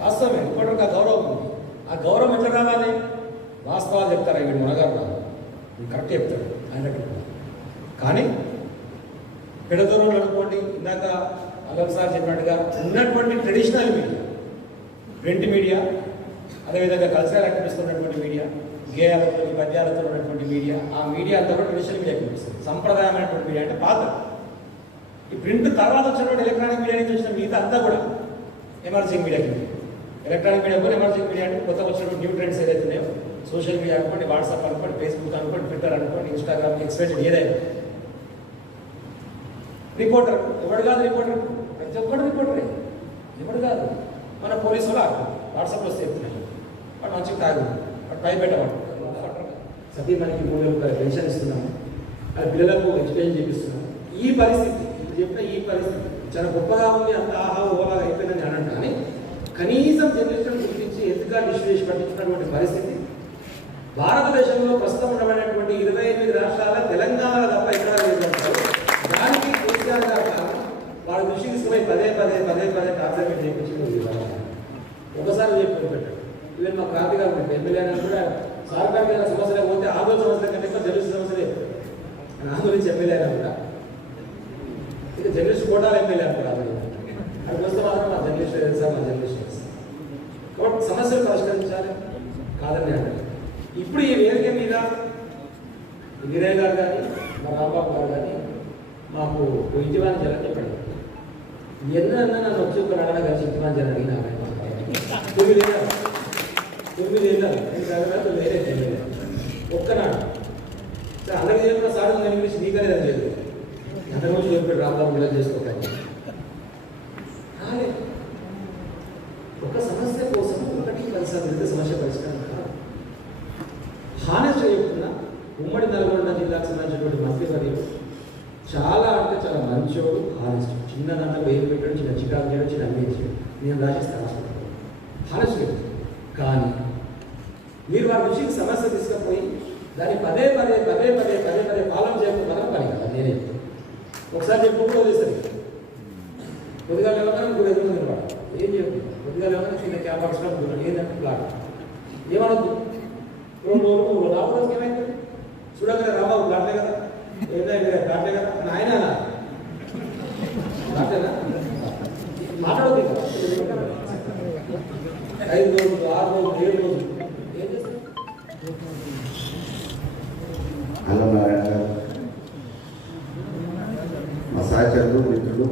వాస్తవమే, రిపోర్టర్కి ఆ గౌరవం ఉంది. ఆ గౌరవం ఎట్లా రావాలి? వాస్తవాలు చెప్తారా, వీడు మనగారు రాదు, వీడు కరెక్ట్ చెప్తాడు ఆయన. కానీ పెడదూరంలో అనుకోండి, ఇందాక అల్లం సార్ చెప్పినట్టుగా ఉన్నటువంటి ట్రెడిషనల్ మీడియా, ప్రింట్ మీడియా, అదేవిధంగా కల్చరల్ యాక్టివిటీస్ ఉన్నటువంటి మీడియా, గేయాలతో పద్యాలతో ఉన్నటువంటి మీడియా, ఆ మీడియా అంతా కూడా ట్రెడిషనల్ మీడియా కనిపిస్తుంది. సంప్రదాయమైనటువంటి మీడియా అంటే పాత. ఈ ప్రింట్ తర్వాత వచ్చినటువంటి ఎలక్ట్రానిక్ మీడియా నుంచి వచ్చిన మిగతా అంతా కూడా ఎమర్జింగ్ మీడియా కింద. ఎలక్ట్రానిక్ మీడియా కూడా ఎమర్జింగ్ మీడియా అంటే కొత్తగా వచ్చినటువంటి న్యూ ట్రెండ్స్ ఏదైతే ఉన్నాయో, సోషల్ మీడియా అనుకోండి, వాట్సాప్ అనుకోండి, ఫేస్బుక్ అనుకోండి, ట్విట్టర్ అనుకోండి, ఇన్స్టాగ్రామ్, ఎక్స్పెక్టెడ్ ఏదైనా. రిపోర్టర్ ఎవడు కాదు, రిపోర్టర్ ప్రతి ఒక్కడు రిపోర్టరే, ఎవడు కాదు. మన పోలీసు వాళ్ళు ఆడుతుంది, వాట్సాప్లో వస్తే చెప్తున్నాయి, వాడు మంచిగా తాగు, వాడు పై పెట్టవాడు. సతీ మనకి 3,000 పెన్షన్ ఇస్తున్నాము, అది పిల్లలకు ఎక్స్ప్లెయిన్ చేపిస్తున్నాము. ఈ పరిస్థితి ఇప్పుడు చెప్పిన ఈ పరిస్థితి చాలా గొప్పగా ఉంది, అంత ఆహా ఓలా అయిపోయిందని అన్నాడు. కానీ కనీసం జర్నలిస్టులను గుర్తించి ఎత్తుగా విశ్లేషణ పట్టించినటువంటి పరిస్థితి భారతదేశంలో ప్రస్తుతం ఉండబడినటువంటి 28 రాష్ట్రాల తెలంగాణ తప్ప ఎక్కడ లేదు. పదే పదే పదే పదే టార్చర్ చేయించి ఒకసారి చెప్పి పెట్టాడు. ఈవెన్ మా క్రాంతి గారు ఎమ్మెల్యే అని కూడా సహకారమైన సమస్యలు పోతే ఆందోళన సమస్యల కంటే ఎక్కువ జర్నలిస్ట్ సమస్యలే అని ఆందోళించి ఎమ్మెల్యే అయినా కూడా ఇక జర్నలిస్ట్ కోటాలు ఎమ్మెల్యే అనుకుంటా అది వస్తే మాత్రం మా జర్నలిస్ట్ తెలుసా మా జర్నలిస్ట్ తెలుసా కాబట్టి సమస్యలు పరిష్కరించాలి కాదని అంటే ఇప్పుడు ఈ వేదిక మీద వీరయ్య గారు కానీ మా రాంబాబు గారు కానీ మాకు ఇంటివాణి జరగని చెప్పండి ఎన్నన్నా నన్ను వచ్చి ఒక అడగ కలిసి ఇంటివాణి జరగ అడిగినా 9 ఏళ్ళు వేరే ఒక్కనాడు సార్ అందరికీ చెప్పిన సార్ ఇంగ్లీష్ నీకనే అని చెప్పి అంతకుముందు చెప్పాడు రాంబాబు ఇలా చేసుకోవాలి ఒక సమస్య కోసం 1-10 సార్లు సమస్య పరిష్కారం హానెస్ట్ చెప్తున్నా ఉమ్మడి నల్గొండ జిల్లాకు సంబంధించినటువంటి మంత్రివర్యులు చాలా అంటే చాలా మంచోడు హానెస్ట్ చిన్న దాంట్లో వేలు పెట్టాడు చిన్న చికాకు చేయడం చిన్న అన్ని చేయడం నేను రాసిస్తాను హానెస్ట్ కానీ మీరు వారి దృష్టికి సమస్య తీసుకుపోయి దాన్ని పదే పదే పదే పదే పదే పదే పాలన చేయకపోతే పని కదా నేనే ఒకసారి చెప్పి కూడా వదిలేస్తుంది కొద్దిగా లేవగానే కూడా ఎదురు నిలబడ ఏం చెప్పి కొద్దిగా లేవగానే చిన్న క్యాబ్ పడుతున్నాం ఏంటంటే ప్లాట్ ఏమనొద్దు 2 రోజులు రావడానికి ఏమైంది చూడగానే రాబాబు ప్లాట్లే కదా ఏదైనా ప్లాట్లే కదా ఆయన ప్లాట్లేనా మాట్లాడదు కదా 5 రోజులు 6 రోజులు 7 రోజులు ఏం చేస్తారు హలో నారాయణ గారు మా సహచరులు మిత్రులు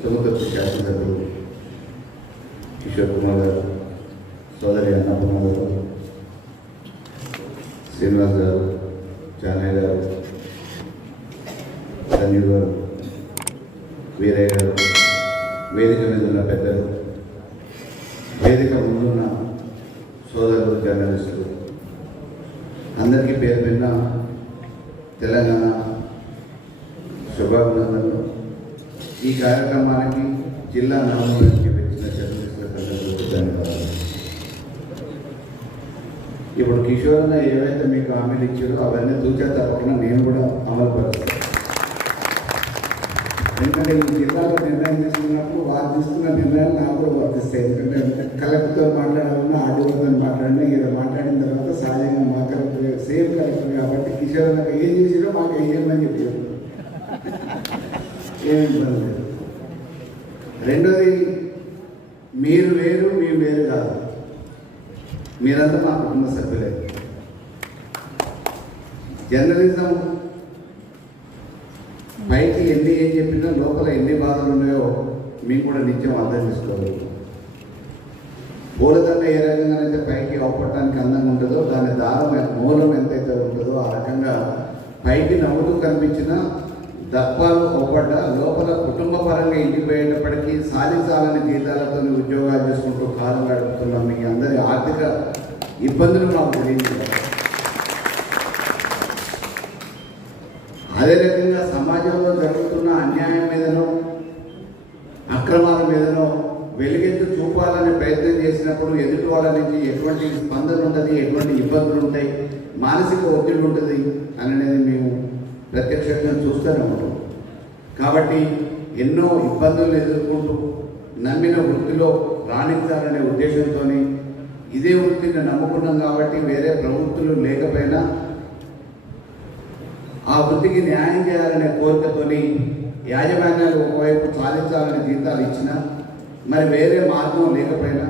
తుమ్మతుర్తి శాసనసభ్యులు కిషోర్ కుమార్ గారు సోదరి అన్నపూర్ణ గారు శ్రీనివాస్ గారు జానయ్య గారు ధన్యుడు గారు వీరయ్య గారు వేదిక మీద ఉన్న పెద్దలు వేదిక ముందున్న సోదరులు జర్నలిస్టులు అందరికీ పేరు విన్న తెలంగాణ శుభాభినందనలు. ఈ కార్యక్రమానికి జిల్లా నలుమూలకి వచ్చిన జర్నలిస్టులకు ధన్యవాదాలు. ఇప్పుడు కిషోర్ అన్న ఏవైతే మీకు హామీలు ఇచ్చారో అవన్నీ తూచా తప్పకుండా నేను కూడా అమలు పరుస్తాను. ఎందుకంటే ఈ జిల్లాలో నిర్ణయం తీసుకున్నప్పుడు వారు తీసుకున్న నిర్ణయాలు నాకు కూడా వర్తిస్తాయి. ఎందుకంటే కలెక్టర్తో మాట్లాడాలన్నా ఆర్డీఓతో మాట్లాడినా ఇలా మాట్లాడిన తర్వాత సహజంగా మా కలెక్టర్ సేమ్ కలెక్టర్ కాబట్టి కిషోర్ అన్న ఏం చేసిరో మాకు వేయమని చెప్పారు. ఏమి ఇబ్బంది లేదు. రెండోది మీరు వేరు మేము వేరు కాదు, మీరంతా మా కుటుంబ సభ్యులే. జర్నలిజం బయట ఏం చెప్పినా లోపల ఎన్ని బాధలు ఉన్నాయో మేము కూడా నిత్యం అర్థం చేసుకోవాలి. పూలదండ ఏ రకంగా అయితే పైకి అవపడటానికి అందంగా ఉంటుందో దాని దారం మూలం ఎంతైతే ఉంటుందో ఆ రకంగా పైకి నవ్వుతూ కనిపించిన దప్పాలు అవపడ్డ లోపల కుటుంబ పరంగా ఇంటికి పోయేటప్పటికీ సాధించాలని జీతాలతో ఉద్యోగాలు చేసుకుంటూ కాలం గడుపుతున్నాం. మీ అందరి ఆర్థిక ఇబ్బందులు మాకు తెలియజేయాలి. అదే రకంగా సమాజంలో జరుగుతున్న అన్యాయం మీదనో అక్రమాల మీదనో వెలుగెత్తు చూపాలని ప్రయత్నం చేసినప్పుడు ఎదుటి వాళ్ళ నుంచి ఎటువంటి స్పందన ఉంటుంది, ఎటువంటి ఇబ్బందులు ఉంటాయి, మానసిక ఒత్తిడి ఉంటుంది అనేది మేము ప్రత్యక్షంగా చూస్తూనే ఉంటాం. కాబట్టి ఎన్నో ఇబ్బందులు ఎదుర్కొంటూ నమ్మిన వృత్తిలో రాణించాలనే ఉద్దేశంతో ఇదే వృత్తిని నమ్ముకున్నాం కాబట్టి వేరే ప్రవృత్తులు లేకపోయినా ఆ వృత్తికి న్యాయం చేయాలనే కోరికతోని యాజమాన్యాలు ఒకవైపు సాధించాలని జీతాలు ఇచ్చినా మరి వేరే మార్గం లేకపోయినా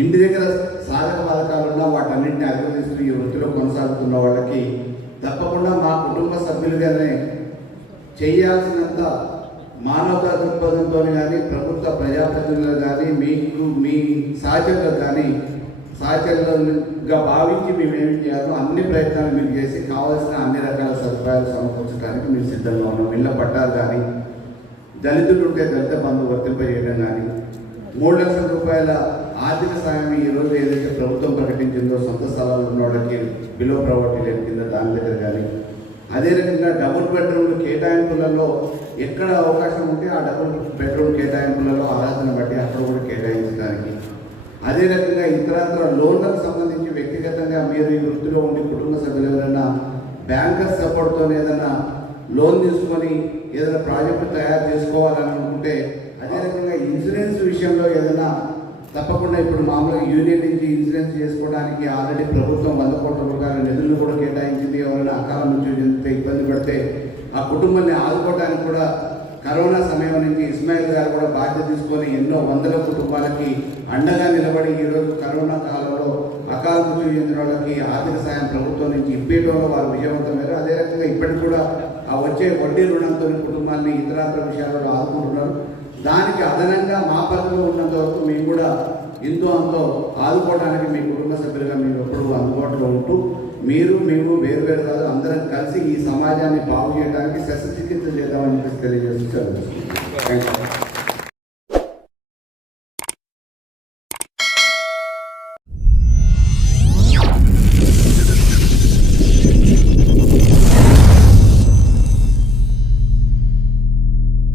ఇంటి దగ్గర సాధక పథకాలున్నా వాటన్నింటినీ అభివృద్ధిస్తూ ఈ వృత్తిలో కొనసాగుతున్న వాళ్ళకి తప్పకుండా మా కుటుంబ సభ్యులుగానే చేయాల్సినంత మానవతా దృక్పథంతో కానీ ప్రభుత్వ ప్రజాప్రతినిధులు కానీ మీకు మీ సహచరులకు కానీ సహచరులుగా భావించి మేమేమి చేయాలో అన్ని ప్రయత్నాలు మీరు చేసి కావాల్సిన అన్ని రకాల సదుపాయాలు సమకూర్చడానికి మీరు సిద్ధంగా ఉన్నాం. ఇళ్ల పట్టాలు కానీ, దళితులు ఉంటే దళిత బంధు వర్తింపజేయడం కానీ, 3 లక్షల రూపాయల ఆర్థిక సాయం ఈరోజు ఏదైతే ప్రభుత్వం ప్రకటించిందో సొంత స్థలాలు ఉన్న వాళ్ళకి బిలో ప్రాపర్టీ లేని కింద దాని దగ్గర కానీ, అదే రకంగా డబుల్ బెడ్రూమ్లు కేటాయింపులలో ఎక్కడ అవకాశం ఉంటే ఆ డబుల్ బెడ్రూమ్ కేటాయింపులలో అర్హతను బట్టి అక్కడ కూడా కేటాయించడానికి, అదే రకంగా ఇతరత్ర లోన్లకు సంబంధించి వ్యక్తిగతంగా మీరు ఈ వృత్తిలో ఉండి కుటుంబ సభ్యులు ఎవరైనా బ్యాంకర్ సపోర్ట్తో ఏదైనా లోన్ తీసుకొని ఏదైనా ప్రాజెక్టు తయారు చేసుకోవాలని అనుకుంటే, అదే రకంగా ఇన్సూరెన్స్ విషయంలో ఏదైనా తప్పకుండా ఇప్పుడు మామూలుగా యూనియన్ నుంచి ఇన్సూరెన్స్ చేసుకోవడానికి ఆల్రెడీ ప్రభుత్వం 100 కోట్ల రూపాయల నిధులను కూడా కేటాయించింది. ఎవరైనా అకాల మృత్యు చెందితే ఇబ్బంది పడితే ఆ కుటుంబాన్ని ఆదుకోవడానికి కూడా కరోనా సమయం నుంచి ఇస్మాయిల్ గారు కూడా బాధ్యత తీసుకొని ఎన్నో వందల కుటుంబాలకి అండగా నిలబడి ఈరోజు కరోనా కాలంలో అకాల మృత్యు చెందిన వాళ్ళకి ఆర్థిక సాయం ప్రభుత్వం నుంచి ఇప్పేయడంలో వారు విజయవంతమయ్యారు. అదే రకంగా ఇప్పటికి కూడా ఆ వచ్చే వడ్డీ రుణంతో కుటుంబాన్ని ఇతరాతర విషయాలలో ఆదుకుంటున్నారు. దానికి అదనంగా మా పరిధిలో ఉన్నంత వరకు మేము కూడా ఎంతో అంతో ఆదుకోవడానికి మీ కుటుంబ సభ్యులుగా మేము ఎప్పుడు అందుబాటులో ఉంటూ మేము వేరు కాదు అందరం కలిసి ఈ సమాజాన్ని బాగు చేయడానికి శస్త్రచికిత్స చేద్దామని చెప్పేసి తెలియజేస్తూ చదువుతున్నాం. Thank you.